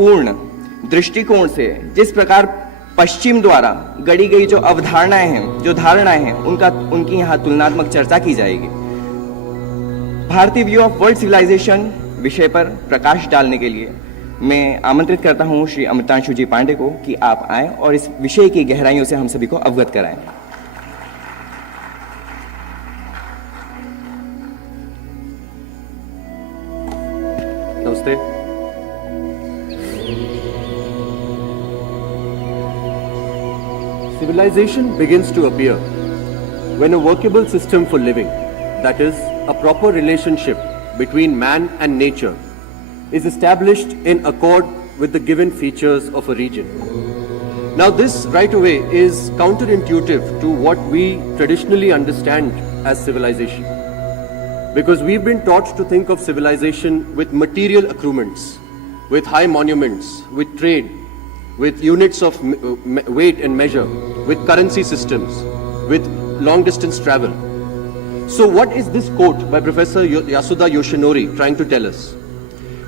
पूर्ण दृष्टिकोण से जिस प्रकार पश्चिम द्वारा गढ़ी गई जो अवधारणाएं हैं, जो धारणाएं हैं, उनकी यहाँ तुलनात्मक चर्चा की जाएगी। भारतीय व्यू ऑफ वर्ल्ड सिविलाइजेशन विषय पर प्रकाश डालने के लिए मैं आमंत्रित करता हूं श्री अमृतांशु जी पांडे को कि आप आएं और इस विषय की गहराइयों से हम सभी को अवगत कराएं। नमस्ते। Civilization begins to appear when a workable system for living, that is, a proper relationship between man and nature, is established in accord with the given features of a region. Now this right away is counterintuitive to what we traditionally understand as civilization, because we've been taught to think of civilization with material accoutrements, with high monuments, with trade, with units of weight and measure, with currency systems, with long distance travel. So what is this quote by Professor Yasuda Yoshinori trying to tell us?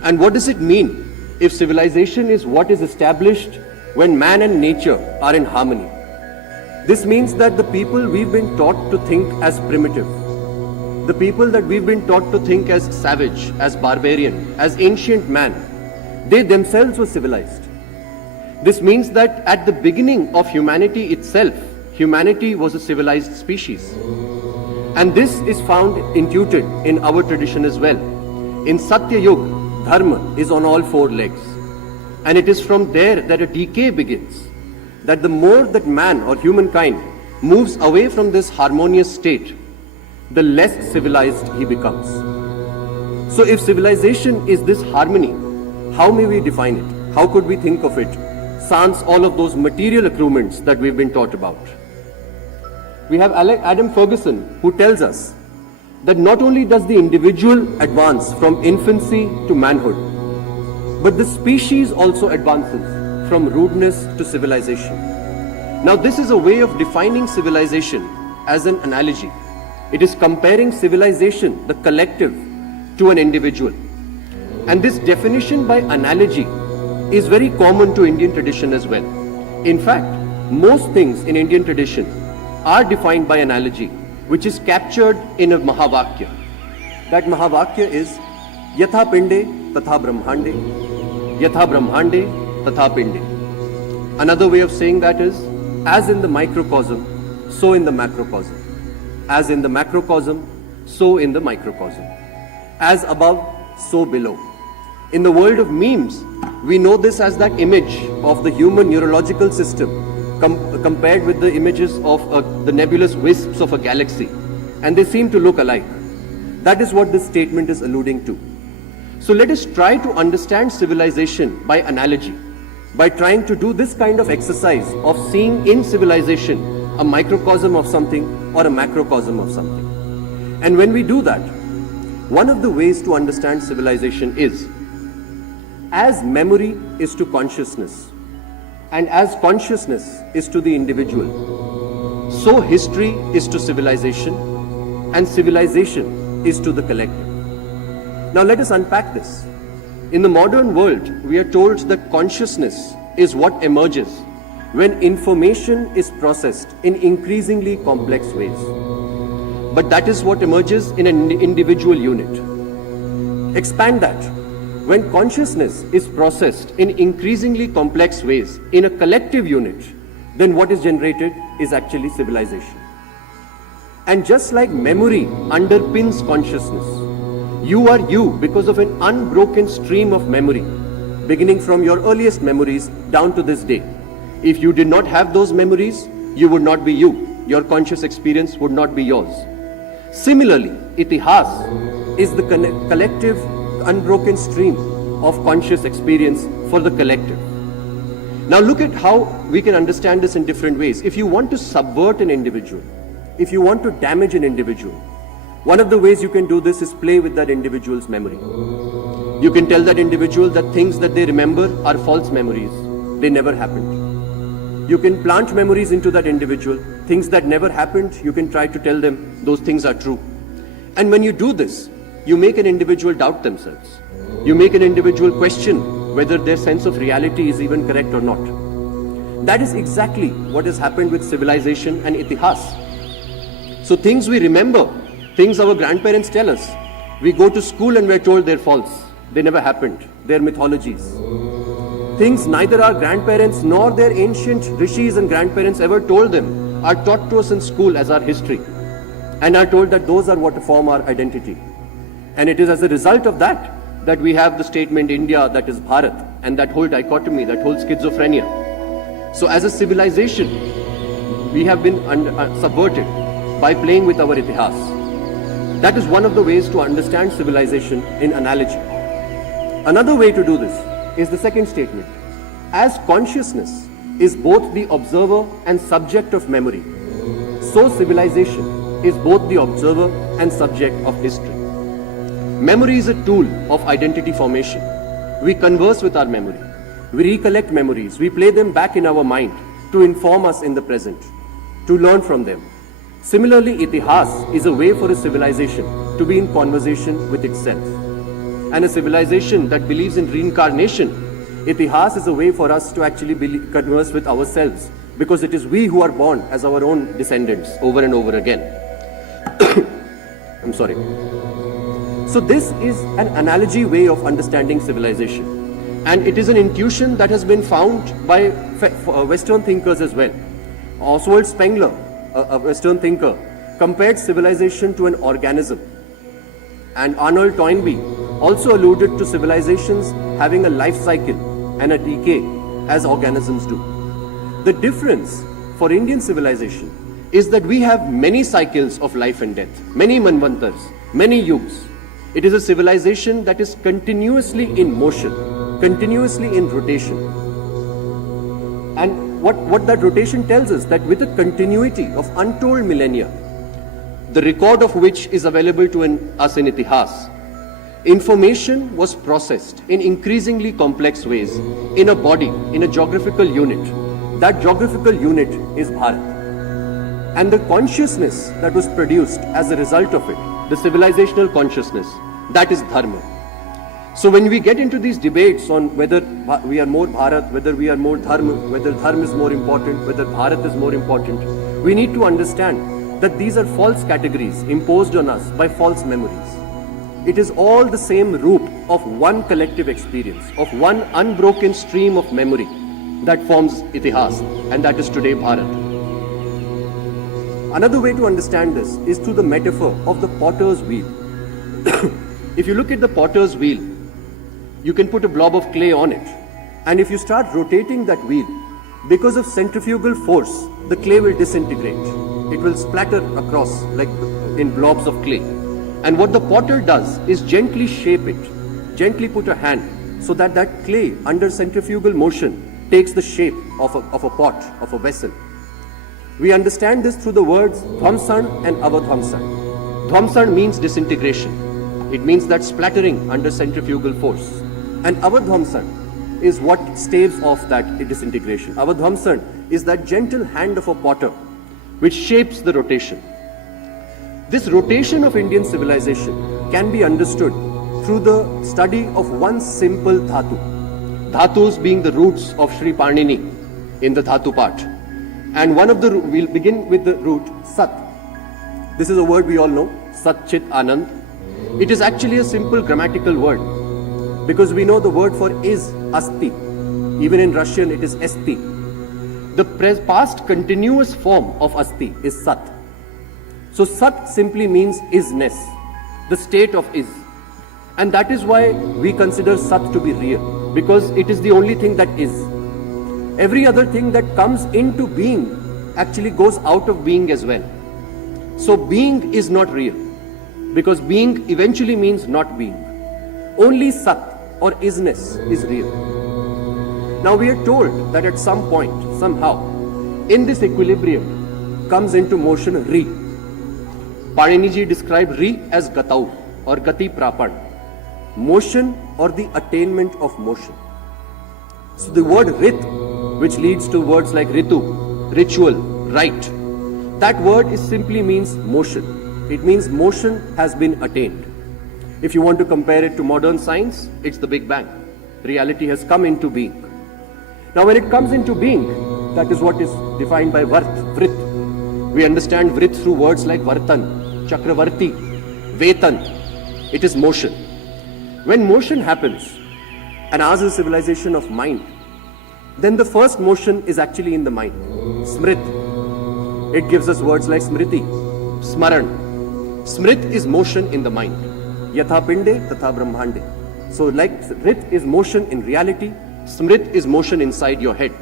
And what does it mean if civilization is what is established when man and nature are in harmony? This means that the people we've been taught to think as primitive, the people that we've been taught to think as savage, as barbarian, as ancient man, they themselves were civilized. This means that at the beginning of humanity itself, humanity was a civilized species. And this is found intuited in our tradition as well. In Satya Yuga, Dharma is on all four legs. And it is from there that a decay begins. That the more that man or humankind moves away from this harmonious state, the less civilized he becomes. So if civilization is this harmony, how may we define it? How could we think of it sans all of those material accoutrements that we've been taught about? We have Adam Ferguson, who tells us that not only does the individual advance from infancy to manhood, but the species also advances from rudeness to civilization. Now this is a way of defining civilization as an analogy. It is comparing civilization, the collective, to an individual. And this definition by analogy is very common to Indian tradition as well. In fact, most things in Indian tradition are defined by analogy, which is captured in a Mahavakya. That Mahavakya is Yatha Pinde Tatha Brahmande, Yatha Brahmande Tatha Pinde. Another way of saying that is, as in the microcosm, so in the macrocosm. As in the macrocosm, so in the microcosm. As above, so below. In the world of memes, we know this as that image of the human neurological system compared with the images of the nebulous wisps of a galaxy, and they seem to look alike. That is what this statement is alluding to. So let us try to understand civilization by analogy, by trying to do this kind of exercise of seeing in civilization a microcosm of something or a macrocosm of something. And when we do that, one of the ways to understand civilization is, as memory is to consciousness, and as consciousness is to the individual, so history is to civilization, and civilization is to the collective. Now let us unpack this. In the modern world, we are told that consciousness is what emerges when information is processed in increasingly complex ways. But that is what emerges in an individual unit. Expand that. When consciousness is processed in increasingly complex ways in a collective unit, then what is generated is actually civilization. And just like memory underpins consciousness, you are you because of an unbroken stream of memory, beginning from your earliest memories down to this day. If you did not have those memories, you would not be you. Your conscious experience would not be yours. Similarly, itihas is the collective unbroken stream of conscious experience for the collective. Now look at how we can understand this in different ways. If you want to subvert an individual, if you want to damage an individual, one of the ways you can do this is play with that individual's memory. You can tell that individual that things that they remember are false memories. They never happened. You can plant memories into that individual. Things that never happened, you can try to tell them those things are true. And when you do this, you make an individual doubt themselves. You make an individual question whether their sense of reality is even correct or not. That is exactly what has happened with civilization and itihas. So things we remember, things our grandparents tell us, we go to school and we're told they're false. They never happened. They're mythologies. Things neither our grandparents nor their ancient rishis and grandparents ever told them are taught to us in school as our history, and are told that those are what form our identity. And it is as a result of that that we have the statement India, that is Bharat, and that whole dichotomy, that whole schizophrenia. So as a civilization, we have been subverted by playing with our itihas. That is one of the ways to understand civilization in analogy. Another way to do this is the second statement. As consciousness is both the observer and subject of memory, so civilization is both the observer and subject of history. Memory is a tool of identity formation. We converse with our memory. We recollect memories. We play them back in our mind to inform us in the present, to learn from them. Similarly, itihas is a way for a civilization to be in conversation with itself. And a civilization that believes in reincarnation, itihas is a way for us to actually converse with ourselves, because it is we who are born as our own descendants over and over again. I'm sorry. So this is an analogy way of understanding civilization. And it is an intuition that has been found by Western thinkers as well. Oswald Spengler, a Western thinker, compared civilization to an organism. And Arnold Toynbee also alluded to civilizations having a life cycle and a decay as organisms do. The difference for Indian civilization is that we have many cycles of life and death, many manvantars, many yugs. It is a civilization that is continuously in motion, continuously in rotation. And what that rotation tells us, that with a continuity of untold millennia, the record of which is available to us in itihas, information was processed in increasingly complex ways in a body, in a geographical unit. That geographical unit is Bharat. And the consciousness that was produced as a result of it, the civilizational consciousness, that is dharma. So when we get into these debates on whether we are more Bharat, whether we are more dharma, whether dharma is more important, whether Bharat is more important, we need to understand that these are false categories imposed on us by false memories. It is all the same root of one collective experience, of one unbroken stream of memory that forms itihas, and that is today Bharat. Another way to understand this is through the metaphor of the potter's wheel. If you look at the potter's wheel, you can put a blob of clay on it, and if you start rotating that wheel, because of centrifugal force, the clay will disintegrate. It will splatter across like in blobs of clay. And what the potter does is gently shape it, gently put a hand, so that that clay under centrifugal motion takes the shape of a pot, of a vessel. We understand this through the words dhvamsan and avadhvamsan. Dhvamsan means disintegration. It means that splattering under centrifugal force. And avadhvamsan is what staves off that disintegration. Avadhvamsan is that gentle hand of a potter which shapes the rotation. This rotation of Indian civilization can be understood through the study of one simple dhatu. Dhatus being the roots of Shri in the dhatu part. And we'll begin with the root Sat. This is a word we all know, Sat Chit Anand. It is actually a simple grammatical word, because we know the word for is Asti. Even in Russian it is Esti. The past continuous form of Asti is Sat. So Sat simply means isness, the state of is. And that is why we consider Sat to be real, because it is the only thing that is. Every other thing that comes into being actually goes out of being as well. So being is not real, because being eventually means not being. Only Sat or isness is real. Now we are told that at some point, somehow, in this equilibrium comes into motion Ri. Paniji described Ri as Gatau or Gati Prapan, motion or the attainment of motion. So the word Rit, which leads to words like Ritu, ritual, rite, that word simply means motion. It means motion has been attained. If you want to compare it to modern science, it's the Big Bang. reality has come into being. Now when it comes into being, that is what is defined by Vrit. We understand Vrit through words like Vartan, Chakravarti, Vetan. It is motion. When motion happens, and ours is a civilization of mind, then the first motion is actually in the mind. Smrit. It gives us words like Smriti, Smaran. Smrit is motion in the mind. Yatha Pandey, Tatha Brahmande. So like Rit is motion in reality, Smrit is motion inside your head.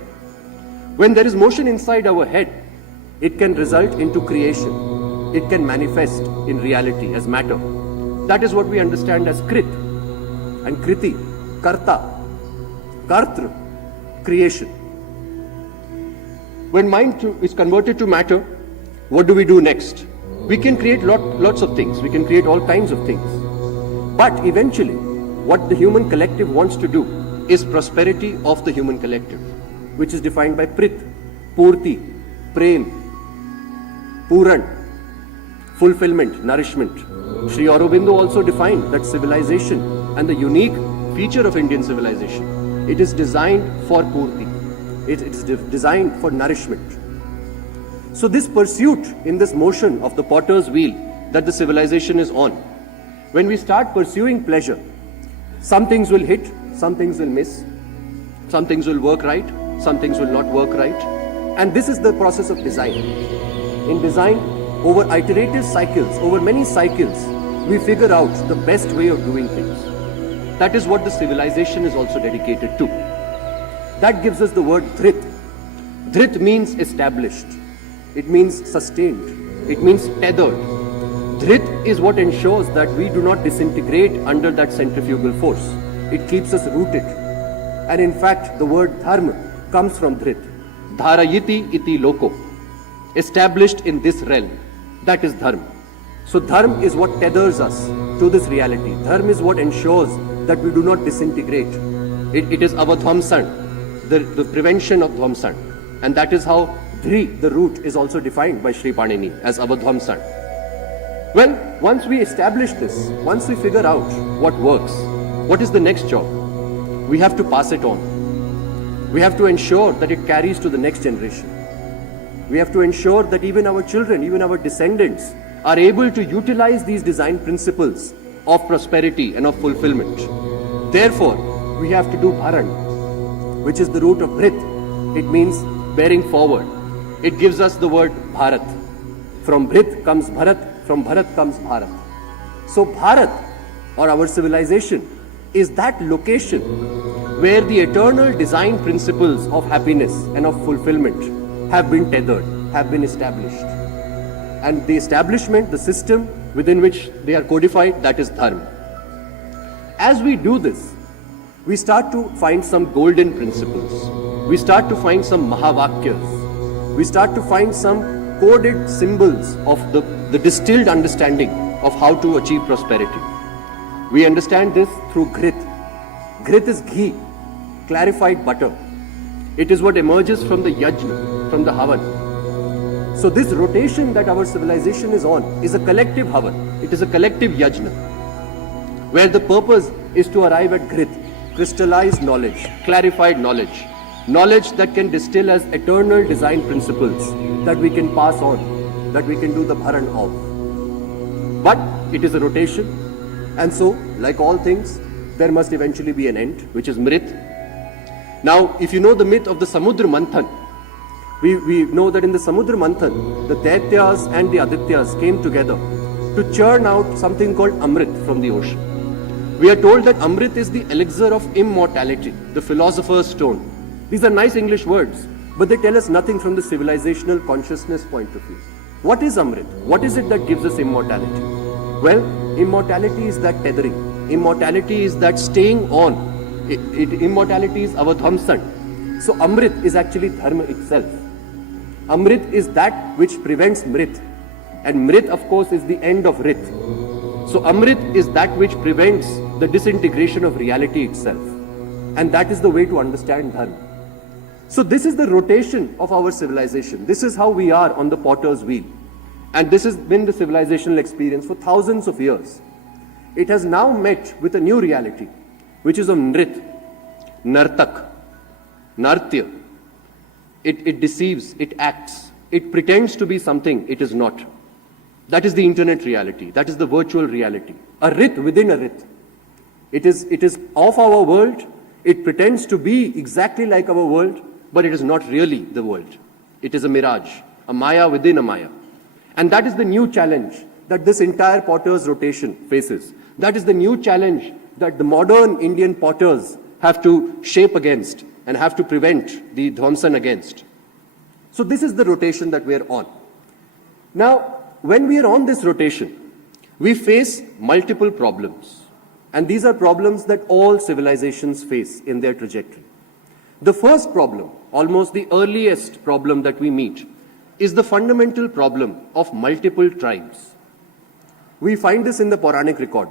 When there is motion inside our head, it can result into creation. It can manifest in reality as matter. That is what we understand as Krit. And Kriti, Karta, Kartra, creation. When mind is converted to matter, what do we do next? We can create lots of things. We can create all kinds of things. But eventually, what the human collective wants to do is prosperity of the human collective, which is defined by Prit, Purti, Prem, Puran, fulfillment, nourishment. Shri Aurobindo also defined that civilization and the unique feature of Indian civilization, it is designed for Purti. It is designed for nourishment. So this pursuit in this motion of the potter's wheel that the civilization is on, when we start pursuing pleasure, some things will hit, some things will miss, some things will work right, some things will not work right. And this is the process of design. In design, over iterative cycles, over many cycles, we figure out the best way of doing things. That is what the civilization is also dedicated to. That gives us the word Dhrit. Dhrit means established. It means sustained. It means tethered. Dhrit is what ensures that we do not disintegrate under that centrifugal force. It keeps us rooted. And in fact, the word dharma comes from Dhrit. Dharayiti iti loko. Established in this realm. That is dharma. So dharma is what tethers us to this reality. Dharma is what ensures that we do not disintegrate. It is our dhvamsan, the prevention of dhvamsan. And that is how Dhri, the root, is also defined by Shri Panini as our dhvamsan. Well, once we establish this, once we figure out what works, what is the next job? We have to pass it on. We have to ensure that it carries to the next generation. We have to ensure that even our children, even our descendants, are able to utilize these design principles of prosperity and of fulfillment. Therefore, we have to do Bharan, which is the root of Brit. It means bearing forward. It gives us the word Bharat. From Brit comes Bharat, from Bharat comes Bharat. So Bharat, or our civilization, is that location where the eternal design principles of happiness and of fulfillment have been tethered, have been established. And the establishment, the system within which they are codified, that is dharma. As we do this, we start to find some golden principles. We start to find some mahavakyas. We start to find some coded symbols of the distilled understanding of how to achieve prosperity. We understand this through Ghrit. Ghrit is ghee, clarified butter. It is what emerges from the yajna, from the havan. So this rotation that our civilization is on is a collective havan. It is a collective yajna, where the purpose is to arrive at Ghrit, crystallized knowledge, clarified knowledge, knowledge that can distill as eternal design principles that we can pass on, that we can do the bharan of. But it is a rotation, and so, like all things, there must eventually be an end, which is Mrit. Now, if you know the myth of the Samudra Manthan, we know that in the Samudra Manthan, the Daityas and the Adityas came together to churn out something called Amrit from the ocean. We are told that Amrit is the elixir of immortality, the philosopher's stone. These are nice English words, but they tell us nothing from the civilizational consciousness point of view. What is Amrit? What is it that gives us immortality? Well, immortality is that tethering. Immortality is that staying on. Immortality is our dhamsan. So Amrit is actually dharma itself. Amrit is that which prevents Mrit. And Mrit, of course, is the end of Rit. So Amrit is that which prevents the disintegration of reality itself. And that is the way to understand dharma. So this is the rotation of our civilization. This is how we are on the potter's wheel. And this has been the civilizational experience for thousands of years. It has now met with a new reality, which is of Nrit. nartak, nartya. It deceives, it acts, it pretends to be something it is not. That is the internet reality. That is the virtual reality. A rith within a rith. It is of our world. It pretends to be exactly like our world, but it is not really the world. It is a mirage, a maya within a maya. And that is the new challenge that this entire potter's rotation faces. That is the new challenge that the modern Indian potters have to shape against and have to prevent the Dhwamsan against. So this is the rotation that we are on. Now, when we are on this rotation, we face multiple problems. And these are problems that all civilizations face in their trajectory. The first problem, almost the earliest problem that we meet, is the fundamental problem of multiple tribes. We find this in the Puranic record.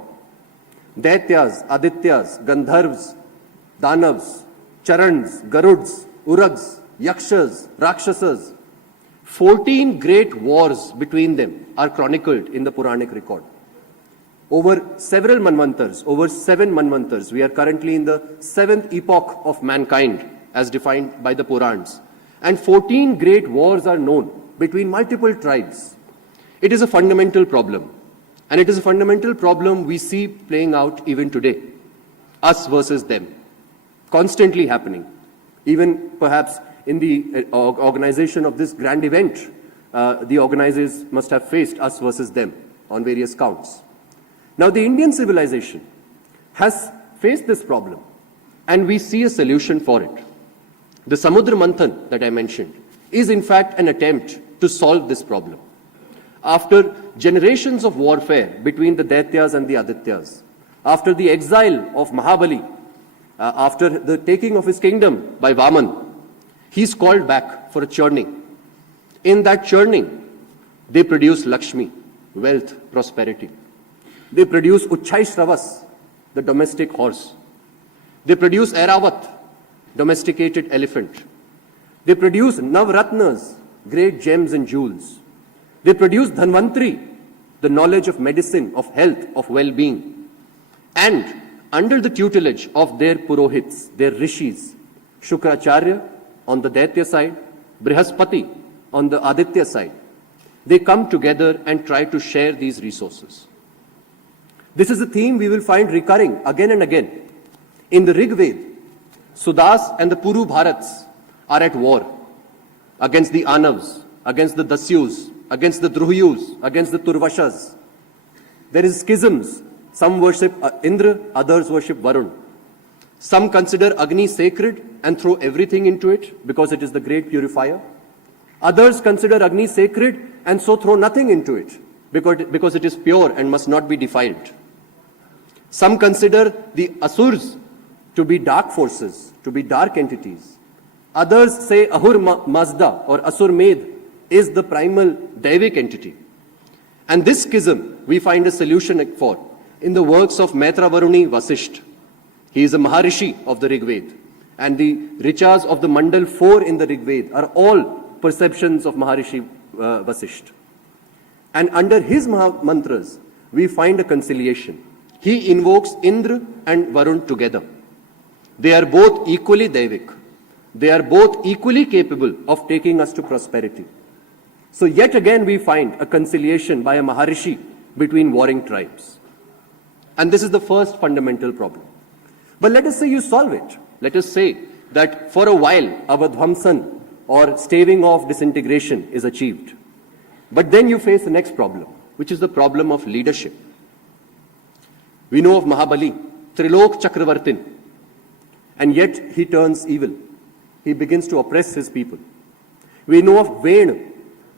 Daityas, Adityas, Gandharvas, Danavs, Charans, Garuds, Urags, Yakshas, Rakshasas. 14 great wars between them are chronicled in the Puranic record. Over several manvantars, over 7 manvantars, we are currently in the 7th epoch of mankind as defined by the Purans. And 14 great wars are known between multiple tribes. It is a fundamental problem. And it is a fundamental problem we see playing out even today. Us versus them. Constantly happening. Even perhaps in the organization of this grand event, the organizers must have faced us versus them on various counts. Now, the Indian civilization has faced this problem, and we see a solution for it. The Samudra Manthan that I mentioned is in fact an attempt to solve this problem. After generations of warfare between the Daityas and the Adityas, after the exile of Mahabali, after the taking of his kingdom by Vaman, he's called back for a churning. In that churning, they produce Lakshmi, wealth, prosperity. They produce Uchchai the domestic horse. They produce Airavat, domesticated elephant. They produce Navratnas, great gems and jewels. They produce Dhanvantri, the knowledge of medicine, of health, of well-being. And under the tutelage of their Purohits, their Rishis, Shukracharya on the Daitya side, Brihaspati on the Aditya side, they come together and try to share these resources. This is a theme we will find recurring again and again. In the Rig Veda, Sudas and the Puru Bharats are at war against the Anavs, against the Dasyus, against the Druhyus, against the Turvashas. There is schisms. Some worship Indra, others worship Varun. Some consider Agni sacred and throw everything into it because it is the great purifier. Others consider Agni sacred and so throw nothing into it because it is pure and must not be defiled. Some consider the Asurs to be dark forces, to be dark entities. Others say Ahur Mazda or Asur Med is the primal Daivic entity. And this schism we find a solution for in the works of Maitra Varuni Vasisht. He is a Maharishi of the Rig Veda. And the Richas of the Mandal 4 in the Rig Veda are all perceptions of Maharishi Vasisht. And under his mantras, we find a conciliation. He invokes Indra and Varun together. They are both equally Daivik. They are both equally capable of taking us to prosperity. So yet again we find a conciliation by a Maharishi between warring tribes. And this is the first fundamental problem. But let us say you solve it. Let us say that for a while our Dhwamsan or staving off disintegration is achieved. But then you face the next problem, which is the problem of leadership. We know of Mahabali, Trilok Chakravartin, and yet he turns evil. He begins to oppress his people. We know of Ven,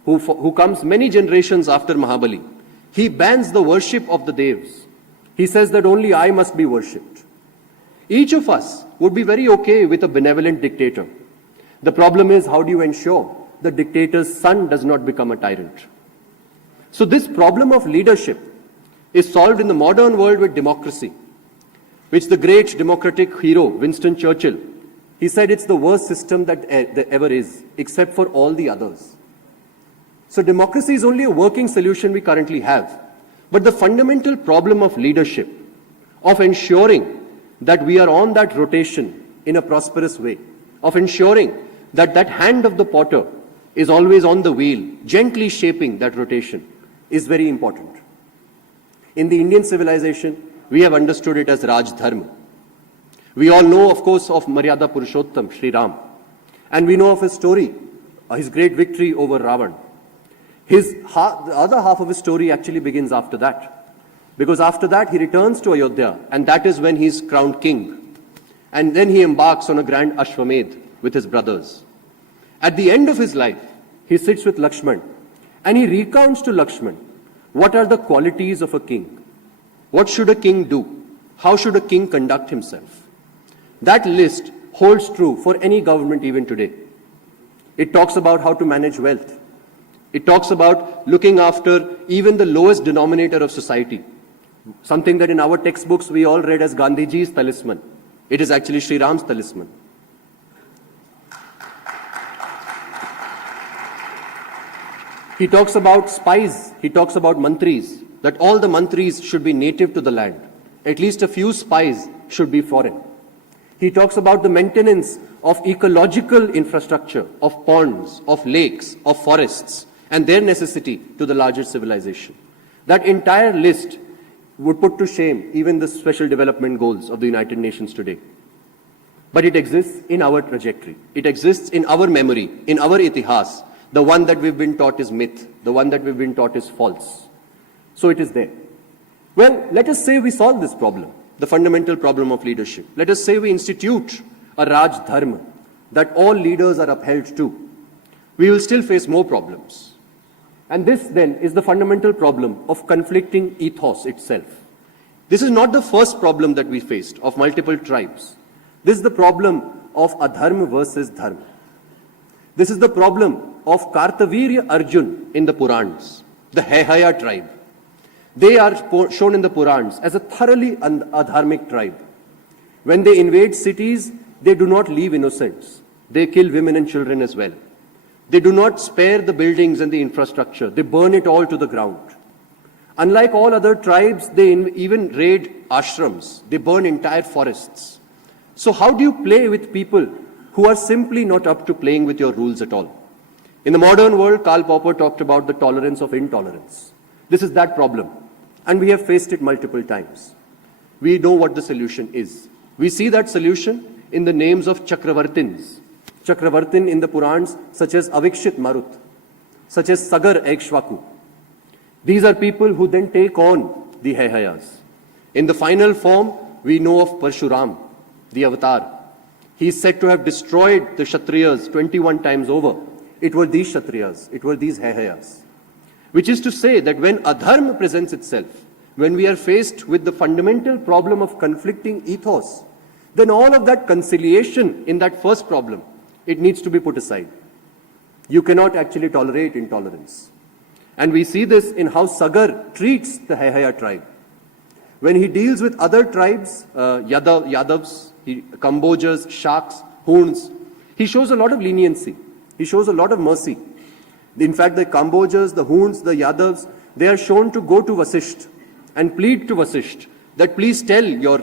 who comes many generations after Mahabali. He bans the worship of the Devs. He says that only I must be worshipped. Each of us would be very okay with a benevolent dictator. The problem is, how do you ensure the dictator's son does not become a tyrant? So this problem of leadership is solved in the modern world with democracy, which the great democratic hero, Winston Churchill, he said it's the worst system that ever is, except for all the others. So democracy is only a working solution we currently have. But the fundamental problem of leadership, of ensuring that we are on that rotation in a prosperous way, of ensuring that that hand of the potter is always on the wheel, gently shaping that rotation, is very important. In the Indian civilization, we have understood it as Raj Dharma. We all know, of course, of Maryada Purushottam, Shri Ram. And we know of his story, his great victory over Ravan. The other half of his story actually begins after that. Because after that, he returns to Ayodhya, and that is when he is crowned king. And then he embarks on a grand Ashwamedh with his brothers. At the end of his life, he sits with Lakshman, and he recounts to Lakshman what are the qualities of a king. What should a king do? How should a king conduct himself? That list holds true for any government even today. It talks about how to manage wealth. It talks about looking after even the lowest denominator of society. Something that in our textbooks we all read as Gandhiji's talisman. It is actually Shri Ram's talisman. He talks about spies. He talks about mantris, that all the mantris should be native to the land. At least a few spies should be foreign. He talks about the maintenance of ecological infrastructure, of ponds, of lakes, of forests, and their necessity to the larger civilization. That entire list would put to shame even the special development goals of the United Nations today. But it exists in our trajectory. It exists in our memory, in our itihas. The one that we've been taught is myth. The one that we've been taught is false. So it is there. Well, let us say we solve this problem, the fundamental problem of leadership. Let us say we institute a Raj Dharma that all leaders are upheld to. We will still face more problems. And this then is the fundamental problem of conflicting ethos itself. This is not the first problem that we faced of multiple tribes. This is the problem of adharma versus dharma. This is the problem of Kartavirya Arjun in the Purans, the Hehaya tribe. They are shown in the Purans as a thoroughly adharmic tribe. When they invade cities, they do not leave innocents. They kill women and children as well. They do not spare the buildings and the infrastructure. They burn it all to the ground. Unlike all other tribes, they even raid ashrams. They burn entire forests. So how do you play with people who are simply not up to playing with your rules at all? In the modern world, Karl Popper talked about the tolerance of intolerance. This is that problem. And we have faced it multiple times. We know what the solution is. We see that solution in the names of Chakravartins. Chakravartin in the Purans, such as Avikshit Marut, such as Sagar Ekshwaku. These are people who then take on the Hehayas. In the final form, we know of Parshuram, the avatar. He is said to have destroyed the Kshatriyas 21 times over. It were these Kshatriyas, it were these Hehayas. Which is to say that when adharma presents itself, when we are faced with the fundamental problem of conflicting ethos, then all of that conciliation in that first problem, it needs to be put aside. You cannot actually tolerate intolerance. And we see this in how Sagar treats the Hehaya tribe. When he deals with other tribes, Yadavs, Kambojas, Shaks, Huns, he shows a lot of leniency. He shows a lot of mercy. In fact, the Kambojas, the Huns, the Yadavs, they are shown to go to Vasisht and plead to Vasisht that please tell your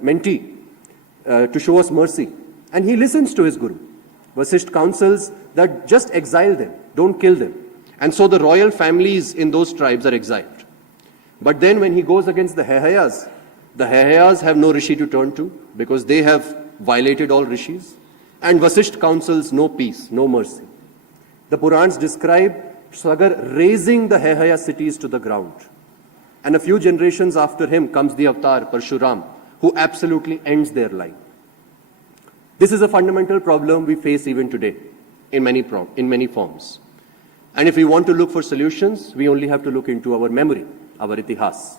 mentee to show us mercy. And he listens to his guru. Vasisht counsels that just exile them, don't kill them. And so the royal families in those tribes are exiled. But then when he goes against the Hehayas have no rishi to turn to because they have violated all rishis. And Vasisht counsels no peace, no mercy. The Purans describe Sagar razing the Hehaya cities to the ground. And a few generations after him comes the avatar, Parshuram, who absolutely ends their line. This is a fundamental problem we face even today in many forms. And if we want to look for solutions, we only have to look into our memory, our itihas.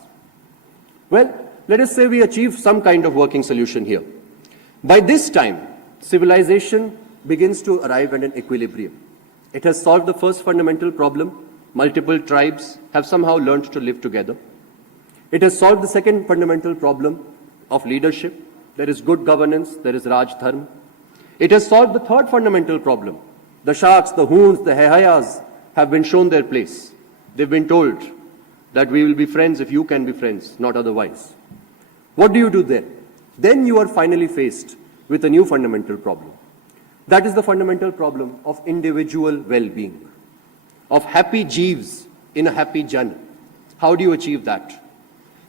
Well, let us say we achieve some kind of working solution here. By this time, civilization begins to arrive at an equilibrium. It has solved the first fundamental problem. Multiple tribes have somehow learned to live together. It has solved the second fundamental problem of leadership. There is good governance, there is Raj Dharma. It has solved the third fundamental problem. The Shaks, the Huns, the Hehayas have been shown their place. They've been told that we will be friends if you can be friends, not otherwise. What do you do then? then you are finally faced with a new fundamental problem. That is the fundamental problem of individual well-being, of happy Jeeves in a happy Jan. How do you achieve that?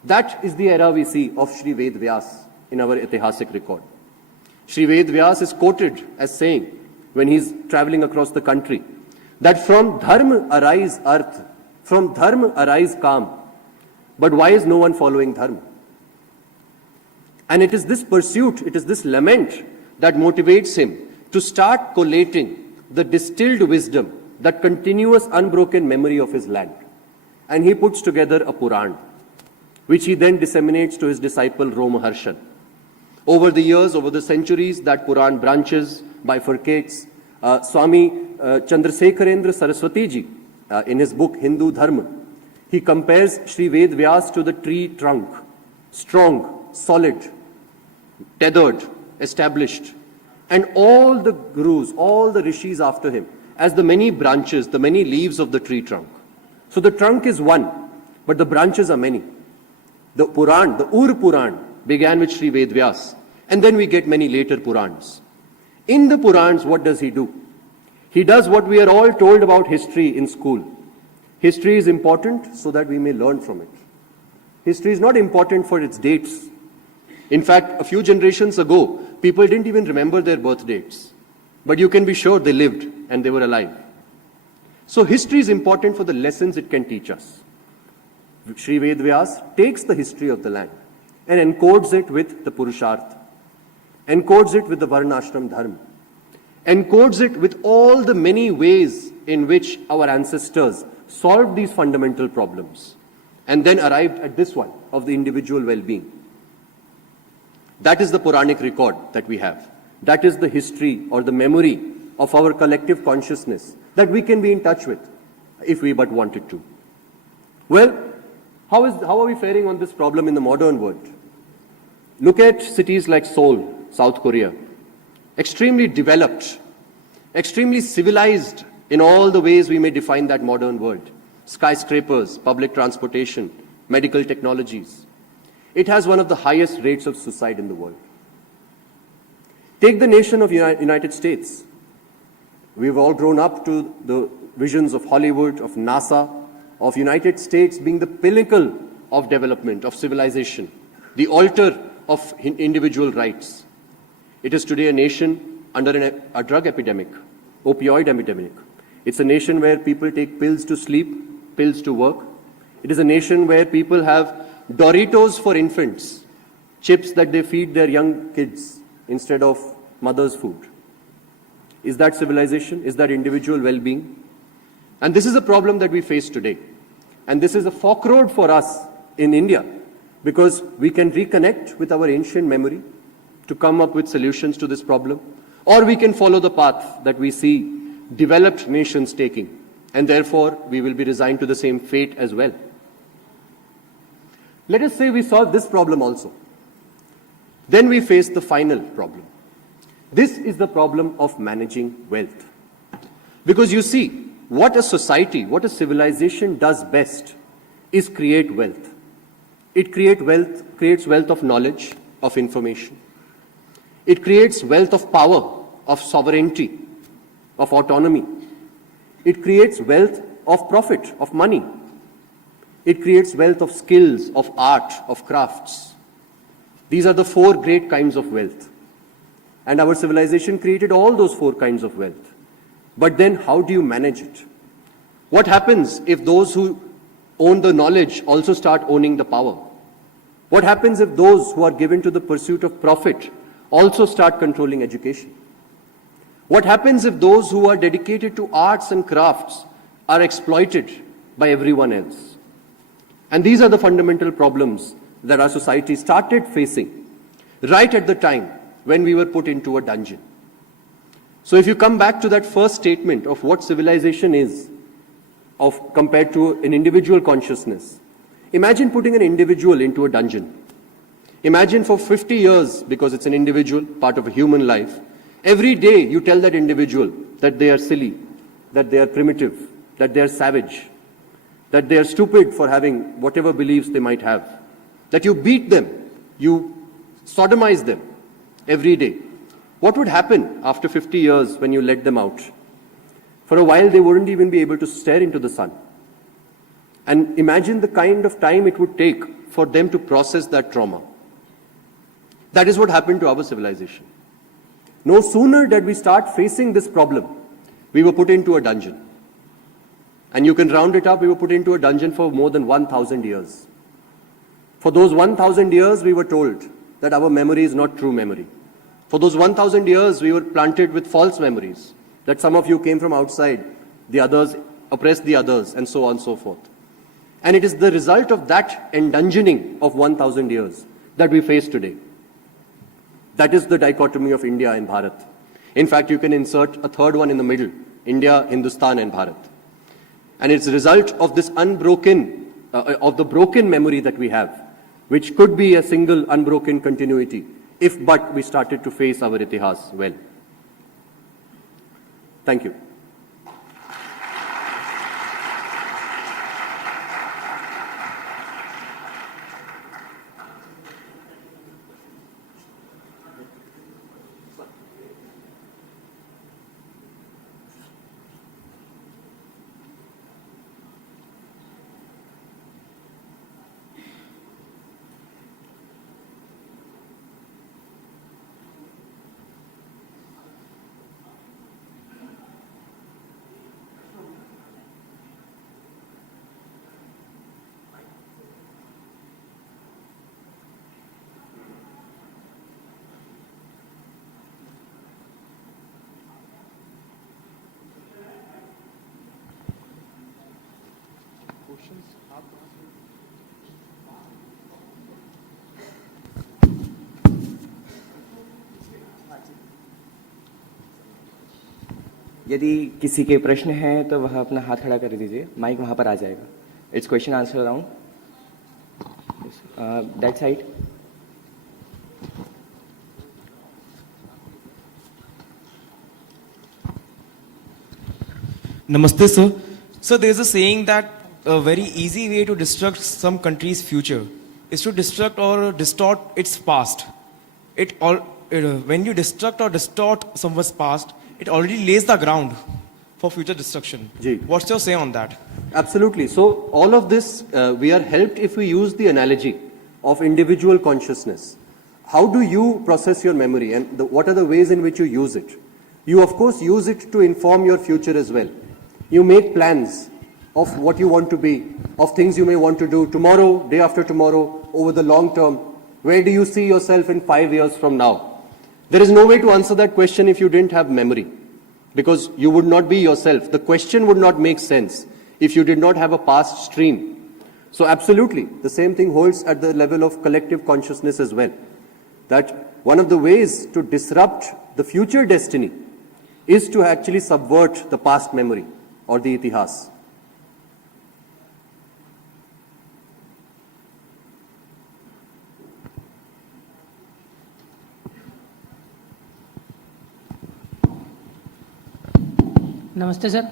That is the era we see of Shri Ved Vyas in our Itihasic record. Shri Ved Vyas is quoted as saying, when he's traveling across the country, that from dharma arise arth, from dharma arise kam. But why is no one following dharma? And it is this pursuit, it is this lament that motivates him to start collating the distilled wisdom, that continuous unbroken memory of his land. And he puts together a Puran, which he then disseminates to his disciple Romaharshan. Over the years, over the centuries, that Puran branches, bifurcates. Swami Chandrasekharendra Saraswati ji, in his book Hindu Dharma, he compares Shri Ved Vyas to the tree trunk, strong, solid, tethered, established, and all the gurus, all the rishis after him, as the many branches, the many leaves of the tree trunk. So the trunk is one, but the branches are many. The Puran, the Ur Puran, began with Shri Ved Vyas, and then we get many later Purans. In the Purans, what does he do? He does what we are all told about history in school. History is important so that we may learn from it. History is not important for its dates. In fact, a few generations ago, people didn't even remember their birth dates. But you can be sure they lived and they were alive. So history is important for the lessons it can teach us. Shri Ved Vyas takes the history of the land and encodes it with the Purusharth, encodes it with the Varnashram Dharma, encodes it with all the many ways in which our ancestors solved these fundamental problems, and then arrived at this one of the individual well-being. That is the Puranic record that we have. That is the history or the memory of our collective consciousness that we can be in touch with if we but wanted to. Well, how are we faring on this problem in the modern world? Look at cities like Seoul, South Korea. Extremely developed, extremely civilized in all the ways we may define that modern world. Skyscrapers, public transportation, medical technologies. It has one of the highest rates of suicide in the world. Take the nation of United States. We've all grown up to the visions of Hollywood, of NASA, of United States being the pinnacle of development, of civilization, the altar of individual rights. It is today a nation under a drug epidemic, opioid epidemic. It's a nation where people take pills to sleep, pills to work. It is a nation where people have Doritos for infants, chips that they feed their young kids instead of mother's food. Is that civilization? Is that individual well-being? And this is a problem that we face today. And this is a fork road for us in India, because we can reconnect with our ancient memory to come up with solutions to this problem, or we can follow the path that we see developed nations taking, and therefore we will be resigned to the same fate as well. Let us say we solve this problem also. Then we face the final problem. This is the problem of managing wealth. Because you see, what a society, what a civilization does best is create wealth. It creates wealth of knowledge, of information. It creates wealth of power, of sovereignty, of autonomy. It creates wealth of profit, of money. It creates wealth of skills, of art, of crafts. These are the four great kinds of wealth. And our civilization created all those four kinds of wealth. But then how do you manage it? What happens if those who own the knowledge also start owning the power? What happens if those who are given to the pursuit of profit also start controlling education? What happens if those who are dedicated to arts and crafts are exploited by everyone else? And these are the fundamental problems that our society started facing right at the time when we were put into a dungeon. So if you come back to that first statement of what civilization is, compared to an individual consciousness, imagine putting an individual into a dungeon. Imagine for 50 years, because it's an individual, part of a human life, every day you tell that individual that they are silly, that they are primitive, that they are savage, that they are stupid for having whatever beliefs they might have, that you beat them, you sodomize them every day. What would happen after 50 years when you let them out? For a while, they wouldn't even be able to stare into the sun. And imagine the kind of time it would take for them to process that trauma. That is what happened to our civilization. No sooner did we start facing this problem, we were put into a dungeon. And you can round it up, we were put into a dungeon for more than 1,000 years. For those 1,000 years, we were told that our memory is not true memory. For those 1,000 years, we were planted with false memories, that some of you came from outside, the others oppressed the others, and so on and so forth. And it is the result of that endungeoning of 1,000 years that we face today. That is the dichotomy of India and Bharat. In fact, you can insert a third one in the middle, India, Hindustan, and Bharat. And it's a result of this unbroken, of the broken memory that we have, which could be a single unbroken continuity, if but we started to face our itihas well. Thank you. यदि किसी के प्रश्न हैं तो वह अपना हाथ खड़ा कर दीजिए, माइक वहां पर आ जाएगा. It's question answer round that side. Namaste, sir. So there is a saying that a very easy way to destruct some country's future is to destruct or distort its past. When you destruct or distort someone's past, it already lays the ground for future destruction. Ji. What's your say on that? Absolutely. So all of this, we are helped if we use the analogy of individual consciousness. How do you process your memory, and what are the ways in which you use it? You, of course, use it to inform your future as well. You make plans of what you want to be, of things you may want to do tomorrow, day after tomorrow, over the long term. Where do you see yourself in 5 years from now? There is no way to answer that question if you didn't have memory, because you would not be yourself. The question would not make sense if you did not have a past stream. So absolutely, the same thing holds at the level of collective consciousness as well. That one of the ways to disrupt the future destiny is to actually subvert the past memory or the itihas. Namaste, sir.